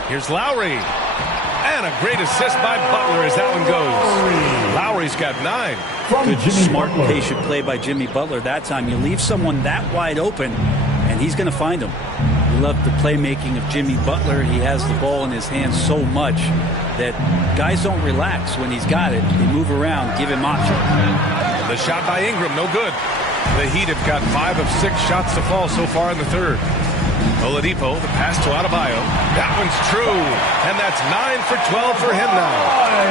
Here's Lowry. And a great assist by Butler as that one goes. Lowry's got 9. Good, smart, patient play by Jimmy Butler that time. You leave someone that wide open, and he's going to find him. We love the playmaking of Jimmy Butler. He has the ball in his hands so much that guys don't relax when he's got it. They move around, give him options. The shot by Ingram, no good. The Heat have got 5 of 6 shots to fall so far in the third. Oladipo, the pass to Adebayo. That one's true. And that's 9 for 12 for him now.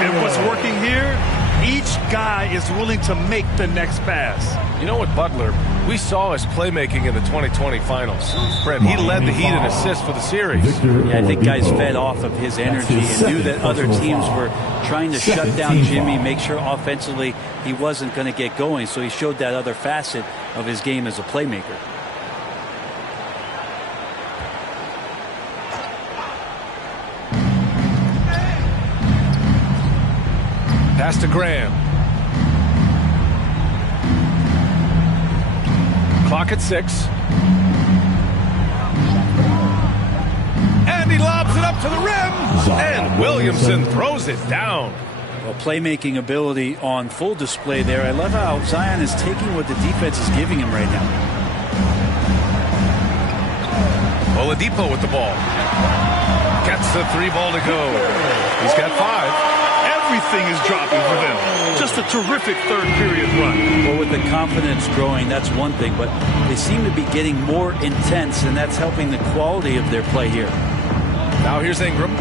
And what's working here? Each guy is willing to make the next pass. You know what, Butler? We saw his playmaking in the 2020 finals. Brent, he led the Heat in assists for the series. Yeah, I think guys fed off of his energy and knew that other teams were trying to shut down Jimmy, make sure offensively he wasn't going to get going. So he showed that other facet of his game as a playmaker. Pass to Graham. Clock at 6. And he lobs it up to the rim. And Williamson throws it down. Well, playmaking ability on full display there. I love how Zion is taking what the defense is giving him right now. Oladipo with the ball. Gets the 3 ball to go. He's got 5. Everything is dropping for them. Just a terrific third period run. Well, with the confidence growing, that's one thing, but they seem to be getting more intense, and that's helping the quality of their play here. Now here's Ingram.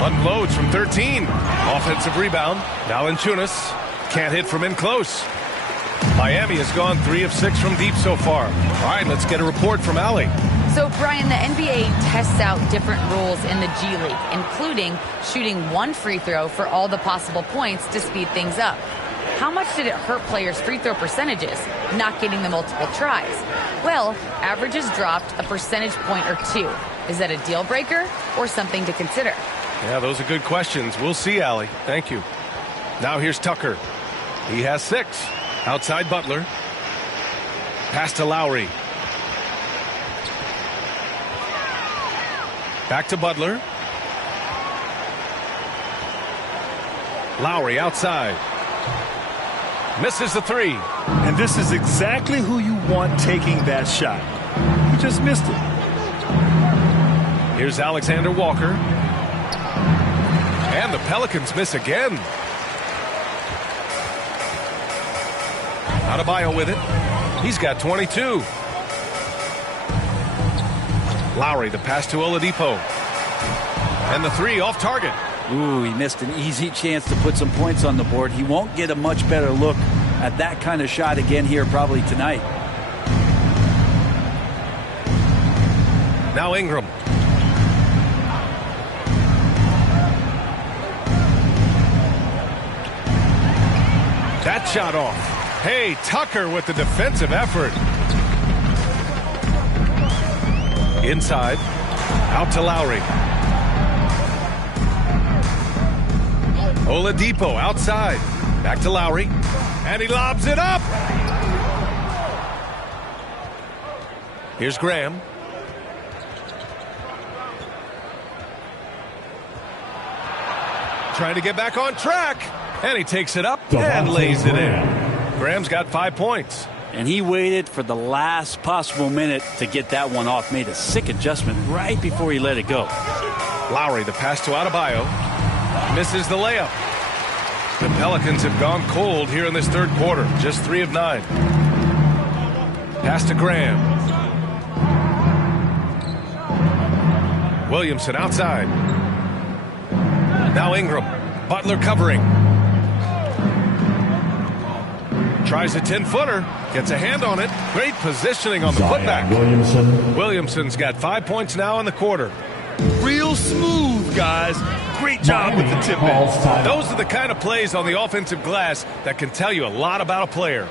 Unloads from 13. Offensive rebound. Valanciunas can't hit from in close. Miami has gone 3 of 6 from deep so far. All right, let's get a report from Allie. So, Brian, the NBA tests out different rules in the G League, including shooting 1 free throw for all the possible points to speed things up. How much did it hurt players' free throw percentages, not getting the multiple tries? Well, averages dropped a percentage point or 2. Is that a deal breaker or something to consider? Yeah, those are good questions. We'll see, Allie. Thank you. Now here's Tucker. He has 6. Outside Butler. Pass to Lowry. Back to Butler. Lowry outside. Misses the 3. And this is exactly who you want taking that shot. He just missed it. Here's Alexander Walker. And the Pelicans miss again. Adebayo with it. He's got 22. Lowry, the pass to Oladipo. And the 3 off target. Ooh, he missed an easy chance to put some points on the board. He won't get a much better look at that kind of shot again here probably tonight. Now Ingram. That shot off. Hey, Tucker with the defensive effort. Inside. Out to Lowry. Oladipo outside. Back to Lowry. And he lobs it up. Here's Graham. Trying to get back on track. And he takes it up and lays it in. Graham's got 5 points. And he waited for the last possible minute to get that one off. Made a sick adjustment right before he let it go. Lowry, the pass to Adebayo. Misses the layup. The Pelicans have gone cold here in this third quarter. Just 3 of 9. Pass to Graham. Williamson outside. Now Ingram. Butler covering. Tries a 10-footer. Gets a hand on it. Great positioning on the putback. Williamson's got 5 points now in the quarter. Real smooth, guys. Great job with the tip in. Those are the kind of plays on the offensive glass that can tell you a lot about a player.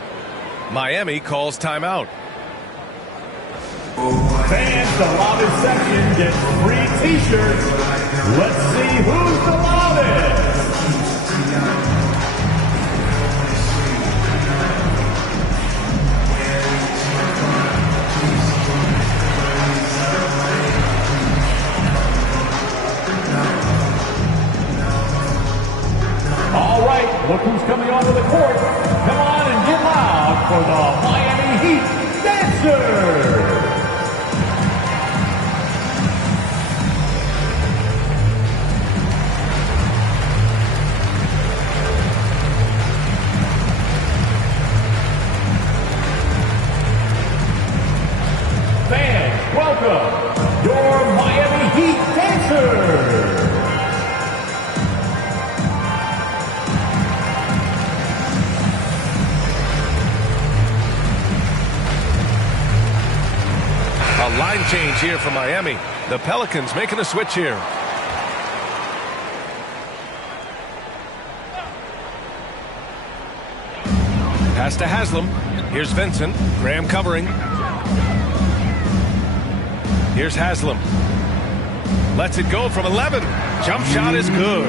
Miami calls timeout. Fans, the loudest section gets free t-shirts. Let's see who's the loudest. All right, look who's coming onto the court. Come on and get loud for the Miami Heat Dancers. Fans, welcome your Miami Heat Dancers. A line change here for Miami. The Pelicans making a switch here. Pass to Haslam. Here's Vincent. Graham covering. Here's Haslam. Lets it go from 11. Jump shot is good.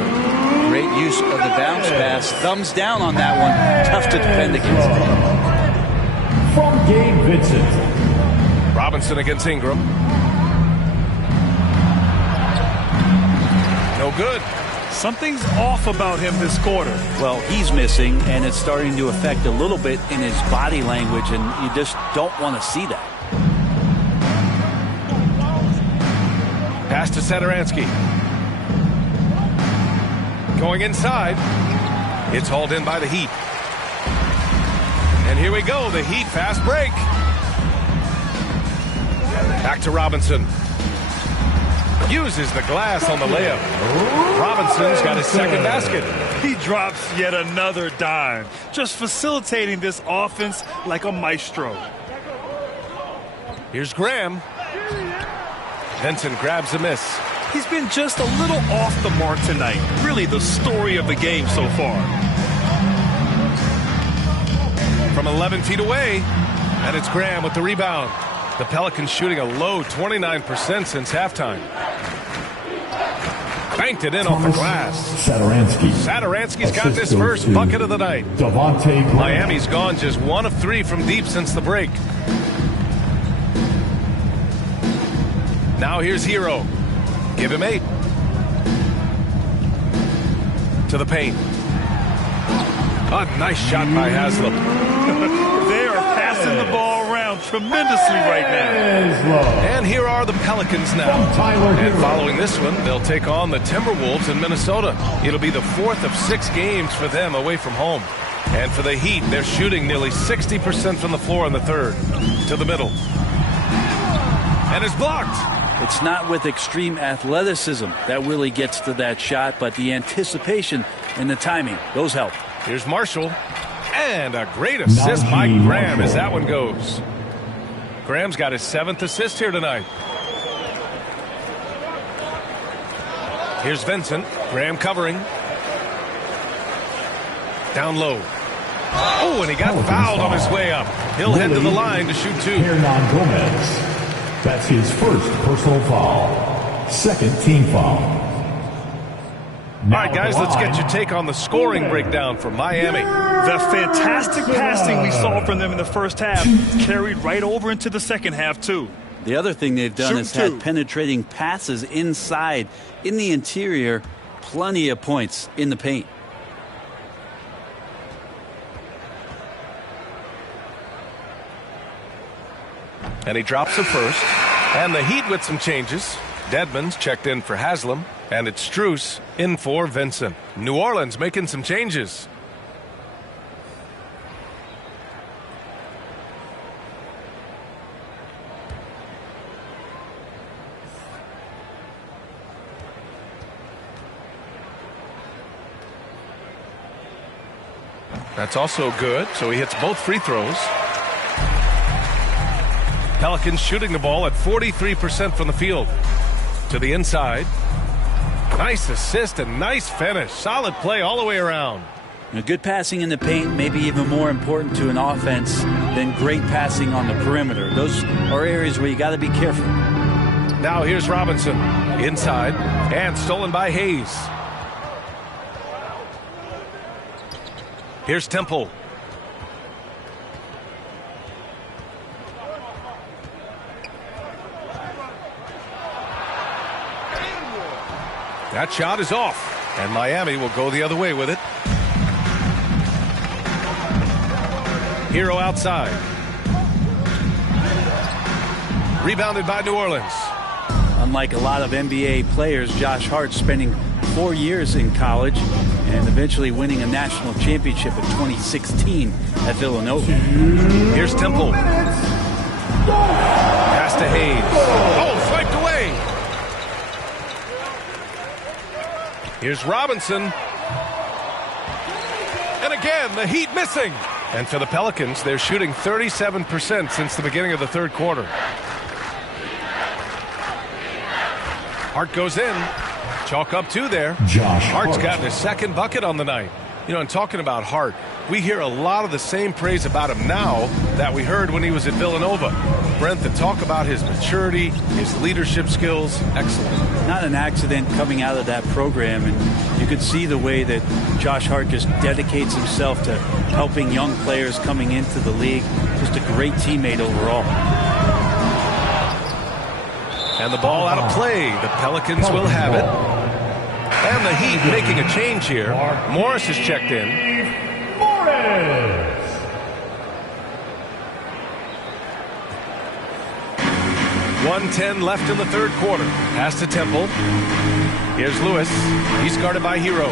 Great use of the bounce pass. Thumbs down on that one. Tough to defend against. From Gabe Vincent. Robinson against Ingram. No good. Something's off about him this quarter. Well, he's missing, and it's starting to affect a little bit in his body language, and you just don't want to see that. Pass to Satoransky. Going inside. It's hauled in by the Heat. And here we go, the Heat fast break. Back to Robinson. Uses the glass on the layup. Robinson's got his second basket. He drops yet another dime, just facilitating this offense like a maestro. Here's Graham. Vincent grabs a miss. He's been just a little off the mark tonight. Really the story of the game so far. From 11 feet away, and it's Graham with the rebound. The Pelicans shooting a low 29% since halftime. Banked it in off the glass. Satoransky's got this first bucket of the night. Miami's gone just 1 of 3 from deep since the break. Now here's Hero. Give him 8. To the paint. A nice shot by Haslam. They are passing the ball around tremendously right now. And here are the Pelicans now. And following this one, they'll take on the Timberwolves in Minnesota. It'll be the 4th of 6 games for them away from home. And for the Heat, they're shooting nearly 60% from the floor in the third. To the middle. And it's blocked. It's not with extreme athleticism that Willie gets to that shot, but the anticipation and the timing, those help. Here's Marshall. And a great assist by Graham as that one goes. Graham's got his 7th assist here tonight. Here's Vincent. Graham covering. Down low. Oh, and he got fouled on his way up. He'll head to the line to shoot 2. That's his first personal foul. Second team foul. All right, guys, let's get your take on the scoring breakdown for Miami. The fantastic passing we saw from them in the first half carried right over into the second half, too. The other thing they've done is had penetrating passes inside, in the interior, plenty of points in the paint. And he drops it first. And the Heat with some changes. Dedmon's checked in for Haslam. And it's Strus in for Vincent. New Orleans making some changes. That's also good, so he hits both free throws. Pelicans shooting the ball at 43% from the field. To the inside. Nice assist and nice finish. Solid play all the way around. Good passing in the paint may be even more important to an offense than great passing on the perimeter. Those are areas where you got to be careful. Now here's Robinson. Inside and stolen by Hayes. Here's Temple. That shot is off, and Miami will go the other way with it. Hero outside. Rebounded by New Orleans. Unlike a lot of NBA players, Josh Hart spending 4 years in college and eventually winning a national championship in 2016 at Villanova. Here's Temple. Pass to Hayes. Oh, swiped away. Here's Robinson. And again, the Heat missing. And for the Pelicans, they're shooting 37% since the beginning of the third quarter. Hart goes in. Chalk up 2 there. Hart's gotten his second bucket on the night. You know, and talking about Hart, we hear a lot of the same praise about him now that we heard when he was at Villanova. Brent, the talk about his maturity, his leadership skills, excellent. Not an accident coming out of that program, and you could see the way that Josh Hart just dedicates himself to helping young players coming into the league. Just a great teammate overall. And the ball out of play. The Pelicans will have it. And the Heat making a change here. Morris is checked in. 1:10 left in the third quarter. Pass to Temple. Here's Lewis. He's guarded by Hero.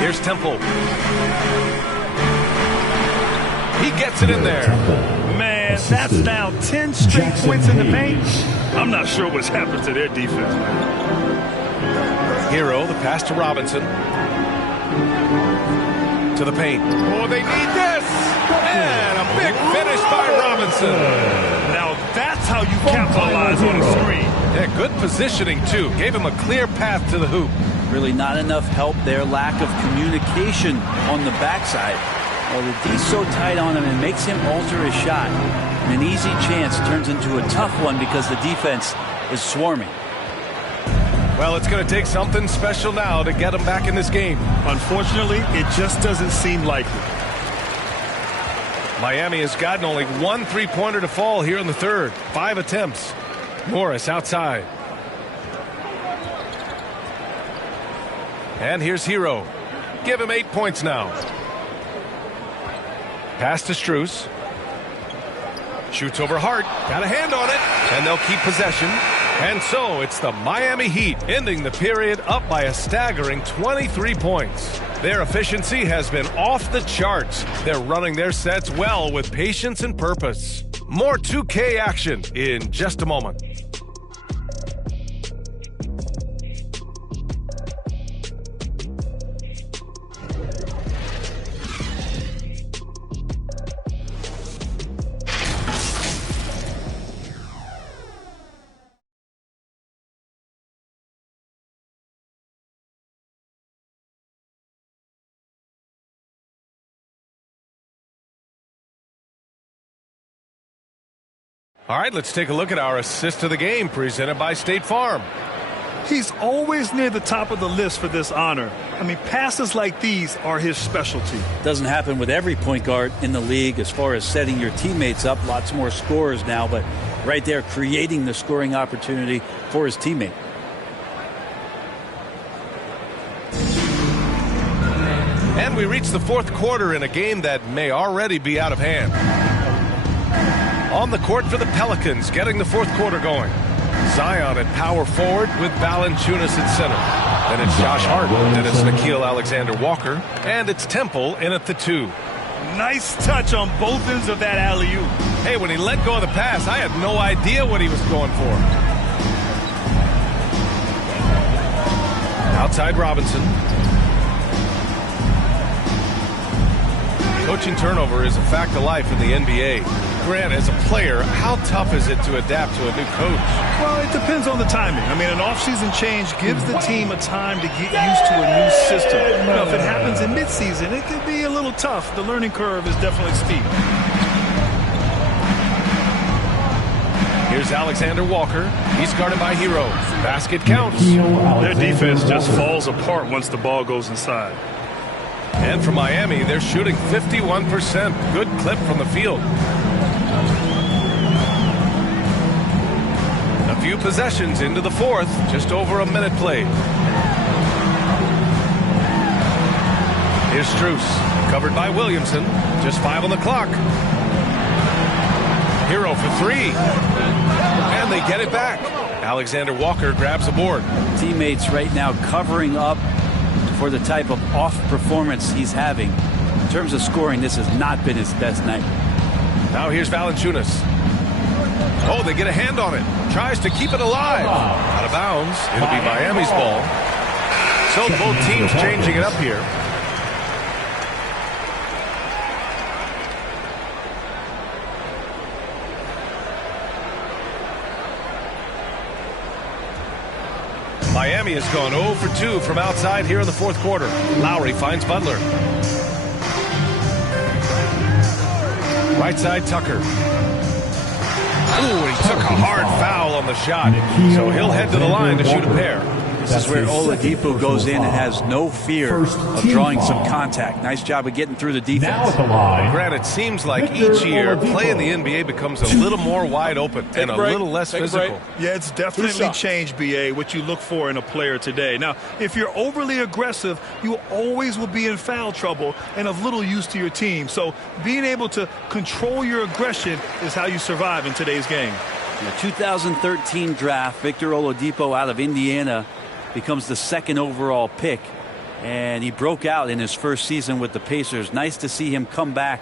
Here's Temple. He gets it in there. Man, that's now 10 straight points in the paint. I'm not sure what's happened to their defense. Hero, the pass to Robinson. To the paint. Oh, they need this! And a big finish by Robinson. Now that's how you capitalize on a screen. Yeah, good positioning, too. Gave him a clear path to the hoop. Really not enough help there. Lack of communication on the backside. Well, the D's so tight on him, it makes him alter his shot. And an easy chance turns into a tough one because the defense is swarming. Well, it's going to take something special now to get him back in this game. Unfortunately, it just doesn't seem likely. Miami has gotten only 1 3-pointer to fall here in the third. 5 attempts. Morris outside. And here's Hero. Give him 8 points now. Pass to Strus. Shoots over Hart. Got a hand on it. And they'll keep possession. And so it's the Miami Heat ending the period up by a staggering 23 points. Their efficiency has been off the charts. They're running their sets well with patience and purpose. More 2K action in just a moment. All right, let's take a look at our assist of the game presented by State Farm. He's always near the top of the list for this honor. I mean, passes like these are his specialty. Doesn't happen with every point guard in the league as far as setting your teammates up. Lots more scorers now, but right there creating the scoring opportunity for his teammate. And we reach the fourth quarter in a game that may already be out of hand. On the court for the Pelicans, getting the fourth quarter going. Zion at power forward with Valanciunas at center. Then it's Josh Hart, then it's Nickeil Alexander-Walker, and it's Temple in at the 2. Nice touch on both ends of that alley-oop. Hey, when he let go of the pass, I had no idea what he was going for. Outside Robinson. Coaching turnover is a fact of life in the NBA. Grant, as a player, how tough is it to adapt to a new coach? Well, it depends on the timing. I mean, an offseason change gives the team a time to get used to a new system. You know, if it happens in midseason, it could be a little tough. The learning curve is definitely steep. Here's Alexander Walker. He's guarded by Hero. Basket counts. Their defense just falls apart once the ball goes inside. And for Miami, they're shooting 51%. Good clip from the field. A few possessions into the fourth. Just over a minute played. Here's Strus. Covered by Williamson. Just 5 on the clock. Hero for 3. And they get it back. Alexander Walker grabs a board. Teammates right now covering up for the type of off performance he's having. In terms of scoring, this has not been his best night. Now here's Valanciunas. Oh, they get a hand on it. Tries to keep it alive. Out of bounds. It'll be Miami's ball. So both teams changing it up here. Miami has gone 0 for 2 from outside here in the fourth quarter. Lowry finds Butler. Right side, Tucker. Ooh, he took a hard foul on the shot. So he'll head to the line to shoot a pair. This is where Oladipo goes in and has no fear of drawing some contact. Nice job of getting through the defense. Grant, it seems like each year play in the NBA becomes a little more wide open and a little less physical. Yeah, it's definitely changed, BA, what you look for in a player today. Now, if you're overly aggressive, you always will be in foul trouble and of little use to your team. So being able to control your aggression is how you survive in today's game. The 2013 draft, Victor Oladipo out of Indiana becomes the second overall pick, and he broke out in his first season with the Pacers. Nice to see him come back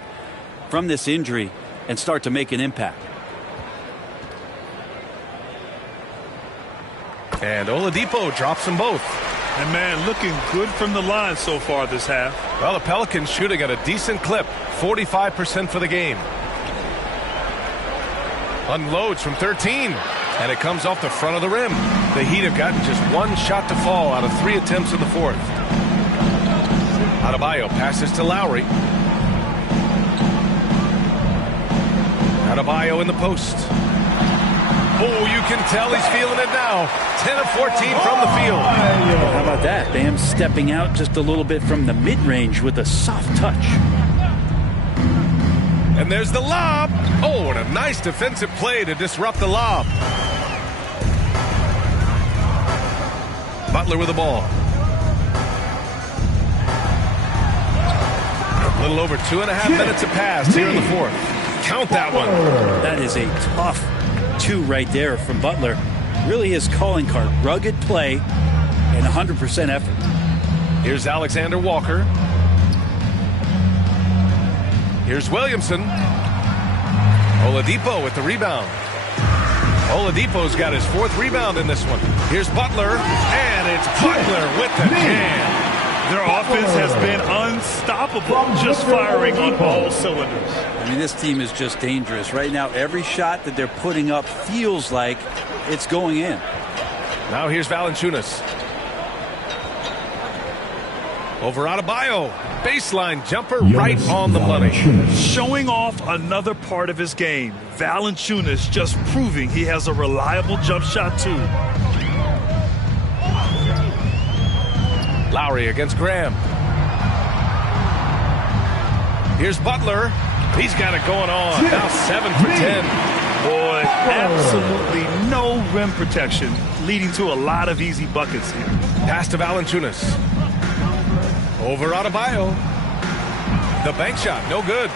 from this injury and start to make an impact. And Oladipo drops them both. And man, looking good from the line so far this half. Well, the Pelicans shooting at a decent clip, 45% for the game. Unloads from 13, and it comes off the front of the rim. The Heat have gotten just one shot to fall out of 3 attempts in the fourth. Adebayo passes to Lowry. Adebayo in the post. Oh, you can tell he's feeling it now. 10 of 14 from the field. How about that? Bam stepping out just a little bit from the mid-range with a soft touch. And there's the lob. Oh, and a nice defensive play to disrupt the lob. Butler with the ball. A little over 2.5 minutes have passed here in the fourth. Count that one. That is a tough 2 right there from Butler. Really his calling card. Rugged play and 100% effort. Here's Alexander Walker. Here's Williamson. Oladipo with the rebound. Oladipo's got his 4th rebound in this one. Here's Butler, and it's Butler with the jam. Their offense has been unstoppable, just firing on all cylinders. I mean, this team is just dangerous. Right now, every shot that they're putting up feels like it's going in. Now here's Valanciunas. Over Adebayo. Baseline jumper right on the money. Showing off another part of his game. Valanciunas just proving he has a reliable jump shot too. Lowry against Graham. Here's Butler. He's got it going on. Now 7 for 10. Boy, absolutely no rim protection, leading to a lot of easy buckets here. Pass to Valanciunas. Over Adebayo. The bank shot, no good.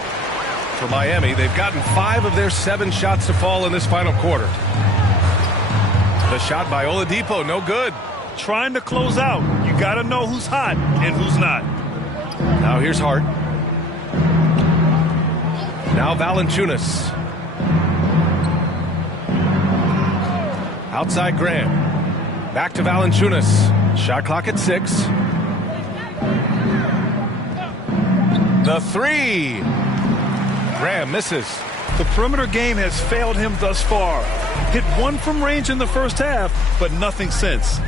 For Miami, they've gotten 5 of their 7 shots to fall in this final quarter. The shot by Oladipo, no good. Trying to close out. You got to know who's hot and who's not. Now here's Hart. Now Valanciunas. Outside Graham. Back to Valanciunas. Shot clock at 6. The 3. Graham misses. The perimeter game has failed him thus far. Hit 1 from range in the first half, but nothing since.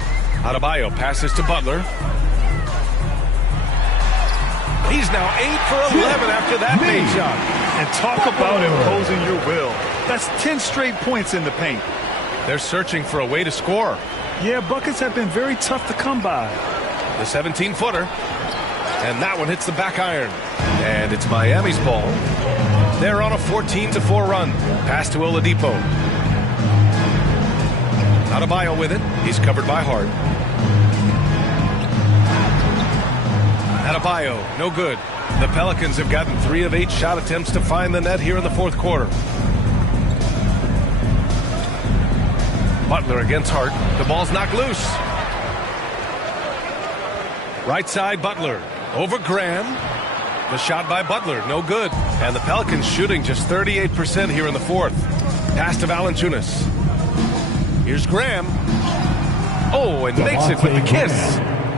Adebayo passes to Butler. He's now 8 for 11 after that made shot. And talk about imposing your will. That's 10 straight points in the paint. They're searching for a way to score. Yeah, buckets have been very tough to come by. The 17-footer. And that one hits the back iron. And it's Miami's ball. They're on a 14-4 run. Pass to Oladipo. Adebayo with it. He's covered by Hart. Adebayo, no good. The Pelicans have gotten 3 of 8 shot attempts to find the net here in the fourth quarter. Butler against Hart. The ball's knocked loose. Right side, Butler. Over Graham. The shot by Butler, no good. And the Pelicans shooting just 38% here in the fourth. Pass to Valanciunas. Here's Graham. Oh, and makes it with the kiss.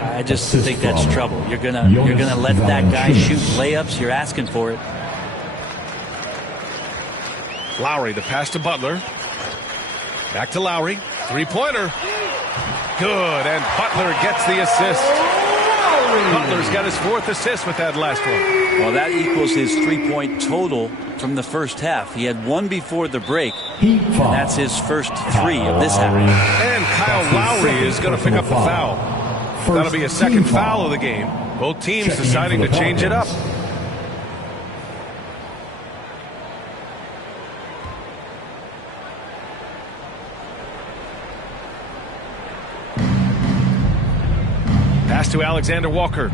I just think that's trouble. You're gonna let that guy shoot layups. You're asking for it. Lowry, the pass to Butler. Back to Lowry. 3-pointer. Good, and Butler gets the assist. Butler's got his 4th assist with that last one. Well, that equals his 3-point total from the first half. He had 1 before the break, and that's his first 3 of this half. And Kyle Lowry is going to pick up the foul. That'll be a second foul of the game. Both teams deciding to change it up. Pass to Alexander Walker.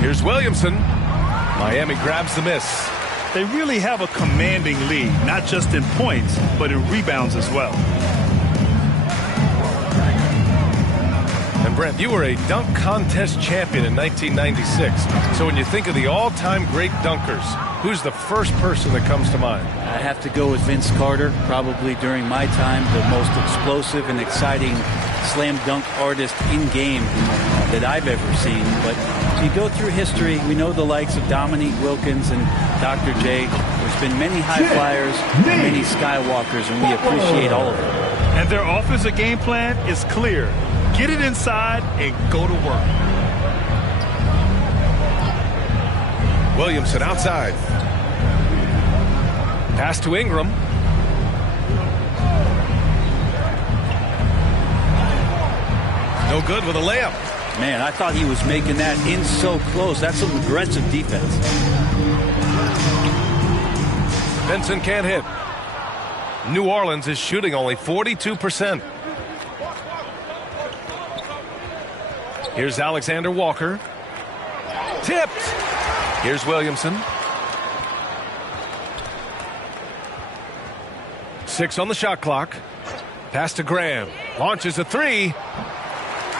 Here's Williamson. Miami grabs the miss. They really have a commanding lead, not just in points, but in rebounds as well. And Brent, you were a dunk contest champion in 1996. So when you think of the all-time great dunkers, who's the first person that comes to mind? I have to go with Vince Carter, probably during my time, the most explosive and exciting slam dunk artist in game that I've ever seen. But if you go through history, we know the likes of Dominique Wilkins and Dr. J. There's been many high flyers, many skywalkers, and we appreciate all of them. And their offensive game plan is clear. Get it inside and go to work. Williamson outside. Pass to Ingram. No good with a layup. Man, I thought he was making that in so close. That's some aggressive defense. Benson can't hit. New Orleans is shooting only 42%. Here's Alexander Walker. Tipped. Here's Williamson. 6 on the shot clock. Pass to Graham. Launches a 3.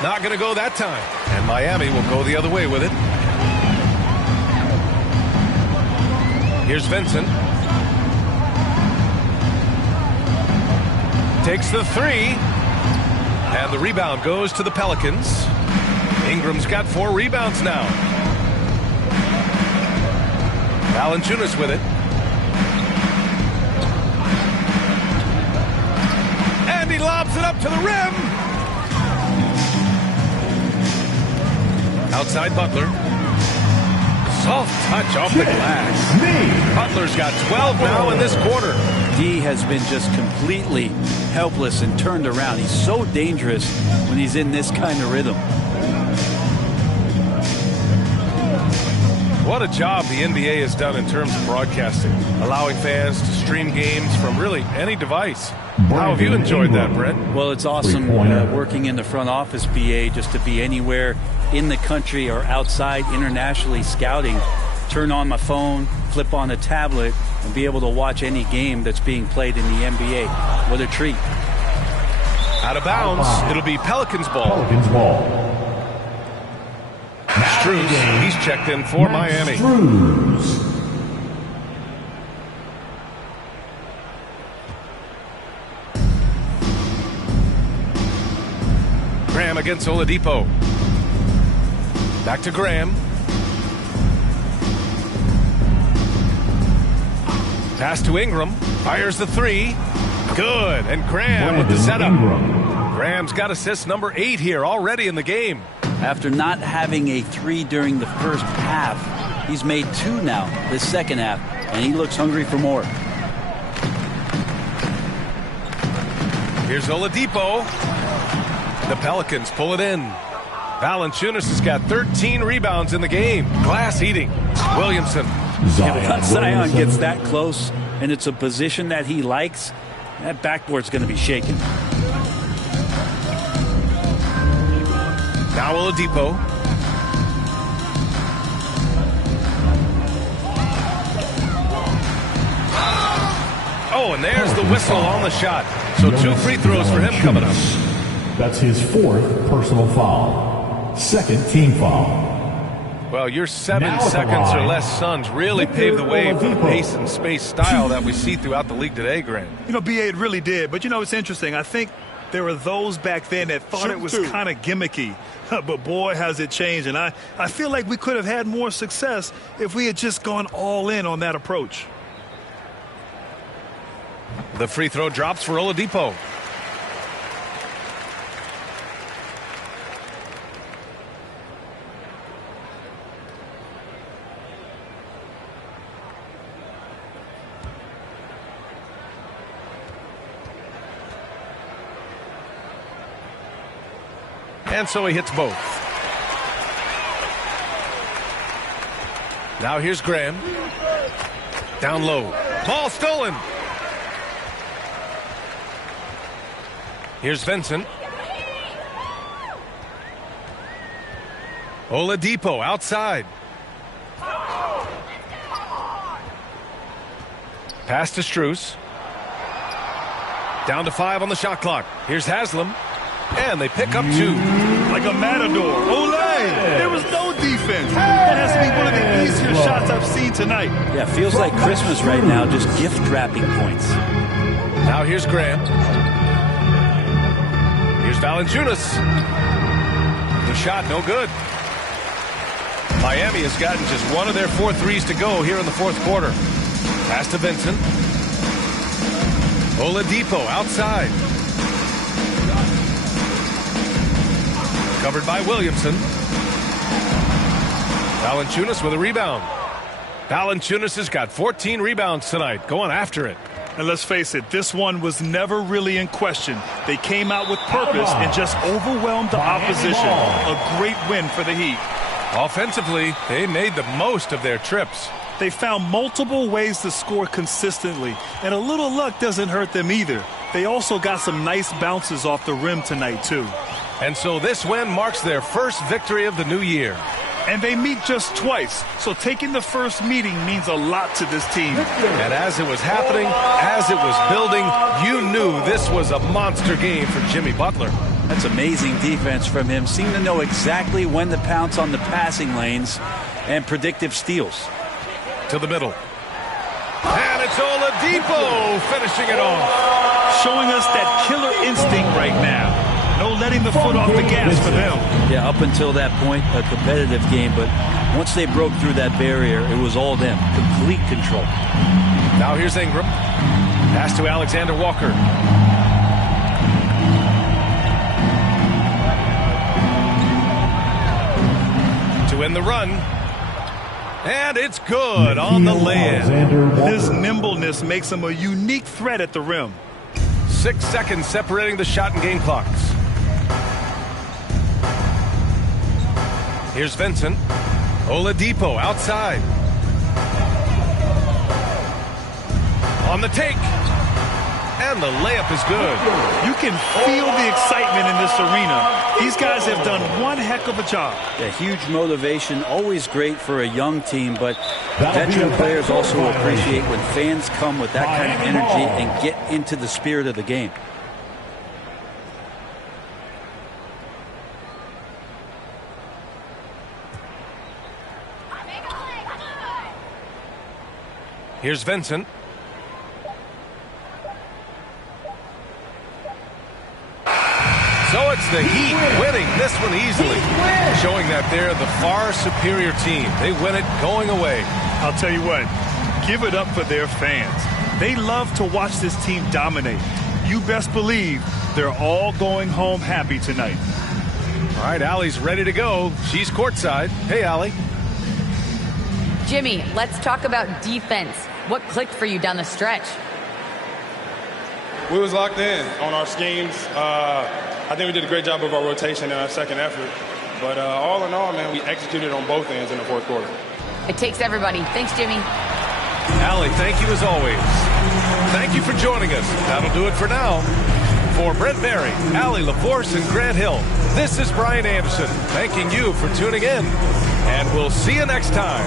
Not going to go that time. And Miami will go the other way with it. Here's Vincent. Takes the 3. And the rebound goes to the Pelicans. Ingram's got 4 rebounds now. Valanciunas with it. And he lobs it up to the rim. Outside Butler. Soft touch off the glass. Butler's got 12 now in this quarter. D has been just completely helpless and turned around. He's so dangerous when he's in this kind of rhythm. What a job the NBA has done in terms of broadcasting, allowing fans to stream games from really any device. How have you enjoyed that, Brent? Well, it's awesome working in the front office, BA, just to be anywhere in the country or outside internationally scouting. Turn on my phone, flip on a tablet, and be able to watch any game that's being played in the NBA. What a treat. Out of bounds, it'll be Pelicans ball. Pelicans ball. Strus, he's checked in for Miami. Strus. Graham against Oladipo. Back to Graham. Pass to Ingram. Fires the three. Good. And Graham with the setup. Graham's got assist number 8 here already in the game. After not having a 3 during the first half, he's made 2 now this second half, and he looks hungry for more. Here's Oladipo. The Pelicans pull it in. Valanciunas has got 13 rebounds in the game. Glass eating. Williamson. Zion gets that close, and it's a position that he likes. That backboard's going to be shaken. Now Oladipo. Oh, and there's the whistle on the shot. So 2 free throws for him coming up. That's his 4th personal foul. 2nd team foul. Well, your 7 seconds or less Suns really paved the way for the pace and space style that we see throughout the league today, Grant. You know, BA, it really did. But, you know, it's interesting. I think there were those back then that thought it was kind of gimmicky. But, boy, has it changed. And I feel like we could have had more success if we had just gone all in on that approach. The free throw drops for Oladipo. And so he hits both. Now here's Graham. Down low. Ball stolen. Here's Vincent. Oladipo outside. Pass to Strus. Down to 5 on the shot clock. Here's Haslam. And they pick up 2. Like a matador. Olay! There was no defense. That has to be one of the easier shots I've seen tonight. Yeah, feels like Christmas right now, just gift wrapping points. Now here's Graham. Here's Valanciunas. The shot, no good. Miami has gotten just 1 of their 4 threes to go here in the 4th quarter. Pass to Vincent. Oladipo outside. Covered by Williamson. Valanciunas with a rebound. Valanciunas has got 14 rebounds tonight, going after it. And let's face it, this one was never really in question. They came out with purpose and just overwhelmed the opposition. A great win for the Heat. Offensively, they made the most of their trips. They found multiple ways to score consistently, and a little luck doesn't hurt them either. They also got some nice bounces off the rim tonight, too. And so this win marks their first victory of the new year. And they meet just twice, so taking the first meeting means a lot to this team. And as it was happening, as it was building, you knew this was a monster game for Jimmy Butler. That's amazing defense from him. Seemed to know exactly when to pounce on the passing lanes and predictive steals. To the middle. And it's Oladipo finishing it off. Showing us that killer instinct right now. No letting the foot off the gas for them. Yeah, up until that point, a competitive game. But once they broke through that barrier, it was all them. Complete control. Now here's Ingram. Pass to Alexander Walker. to end the run. And it's good on the lay-in. His nimbleness makes him a unique threat at the rim. 6 seconds separating the shot and game clocks. Here's Vincent. Oladipo outside. On the take. And the layup is good. You can feel the excitement in this arena. These guys have done one heck of a job. A huge motivation, always great for a young team, but veteran players also appreciate when fans come with that kind of energy and get into the spirit of the game. Here's Vincent. So it's the Heat winning this one easily. Showing that they're the far superior team. They win it going away. I'll tell you what, give it up for their fans. They love to watch this team dominate. You best believe they're all going home happy tonight. All right, Allie's ready to go. She's courtside. Hey, Allie. Jimmy, let's talk about defense. What clicked for you down the stretch? We was locked in on our schemes. I think we did a great job of our rotation in our second effort. But all in all, man, we executed on both ends in the fourth quarter. It takes everybody. Thanks, Jimmy. Allie, thank you as always. Thank you for joining us. That'll do it for now. For Brent Barry, Allie LaForce, and Grant Hill, this is Brian Anderson thanking you for tuning in. And we'll see you next time.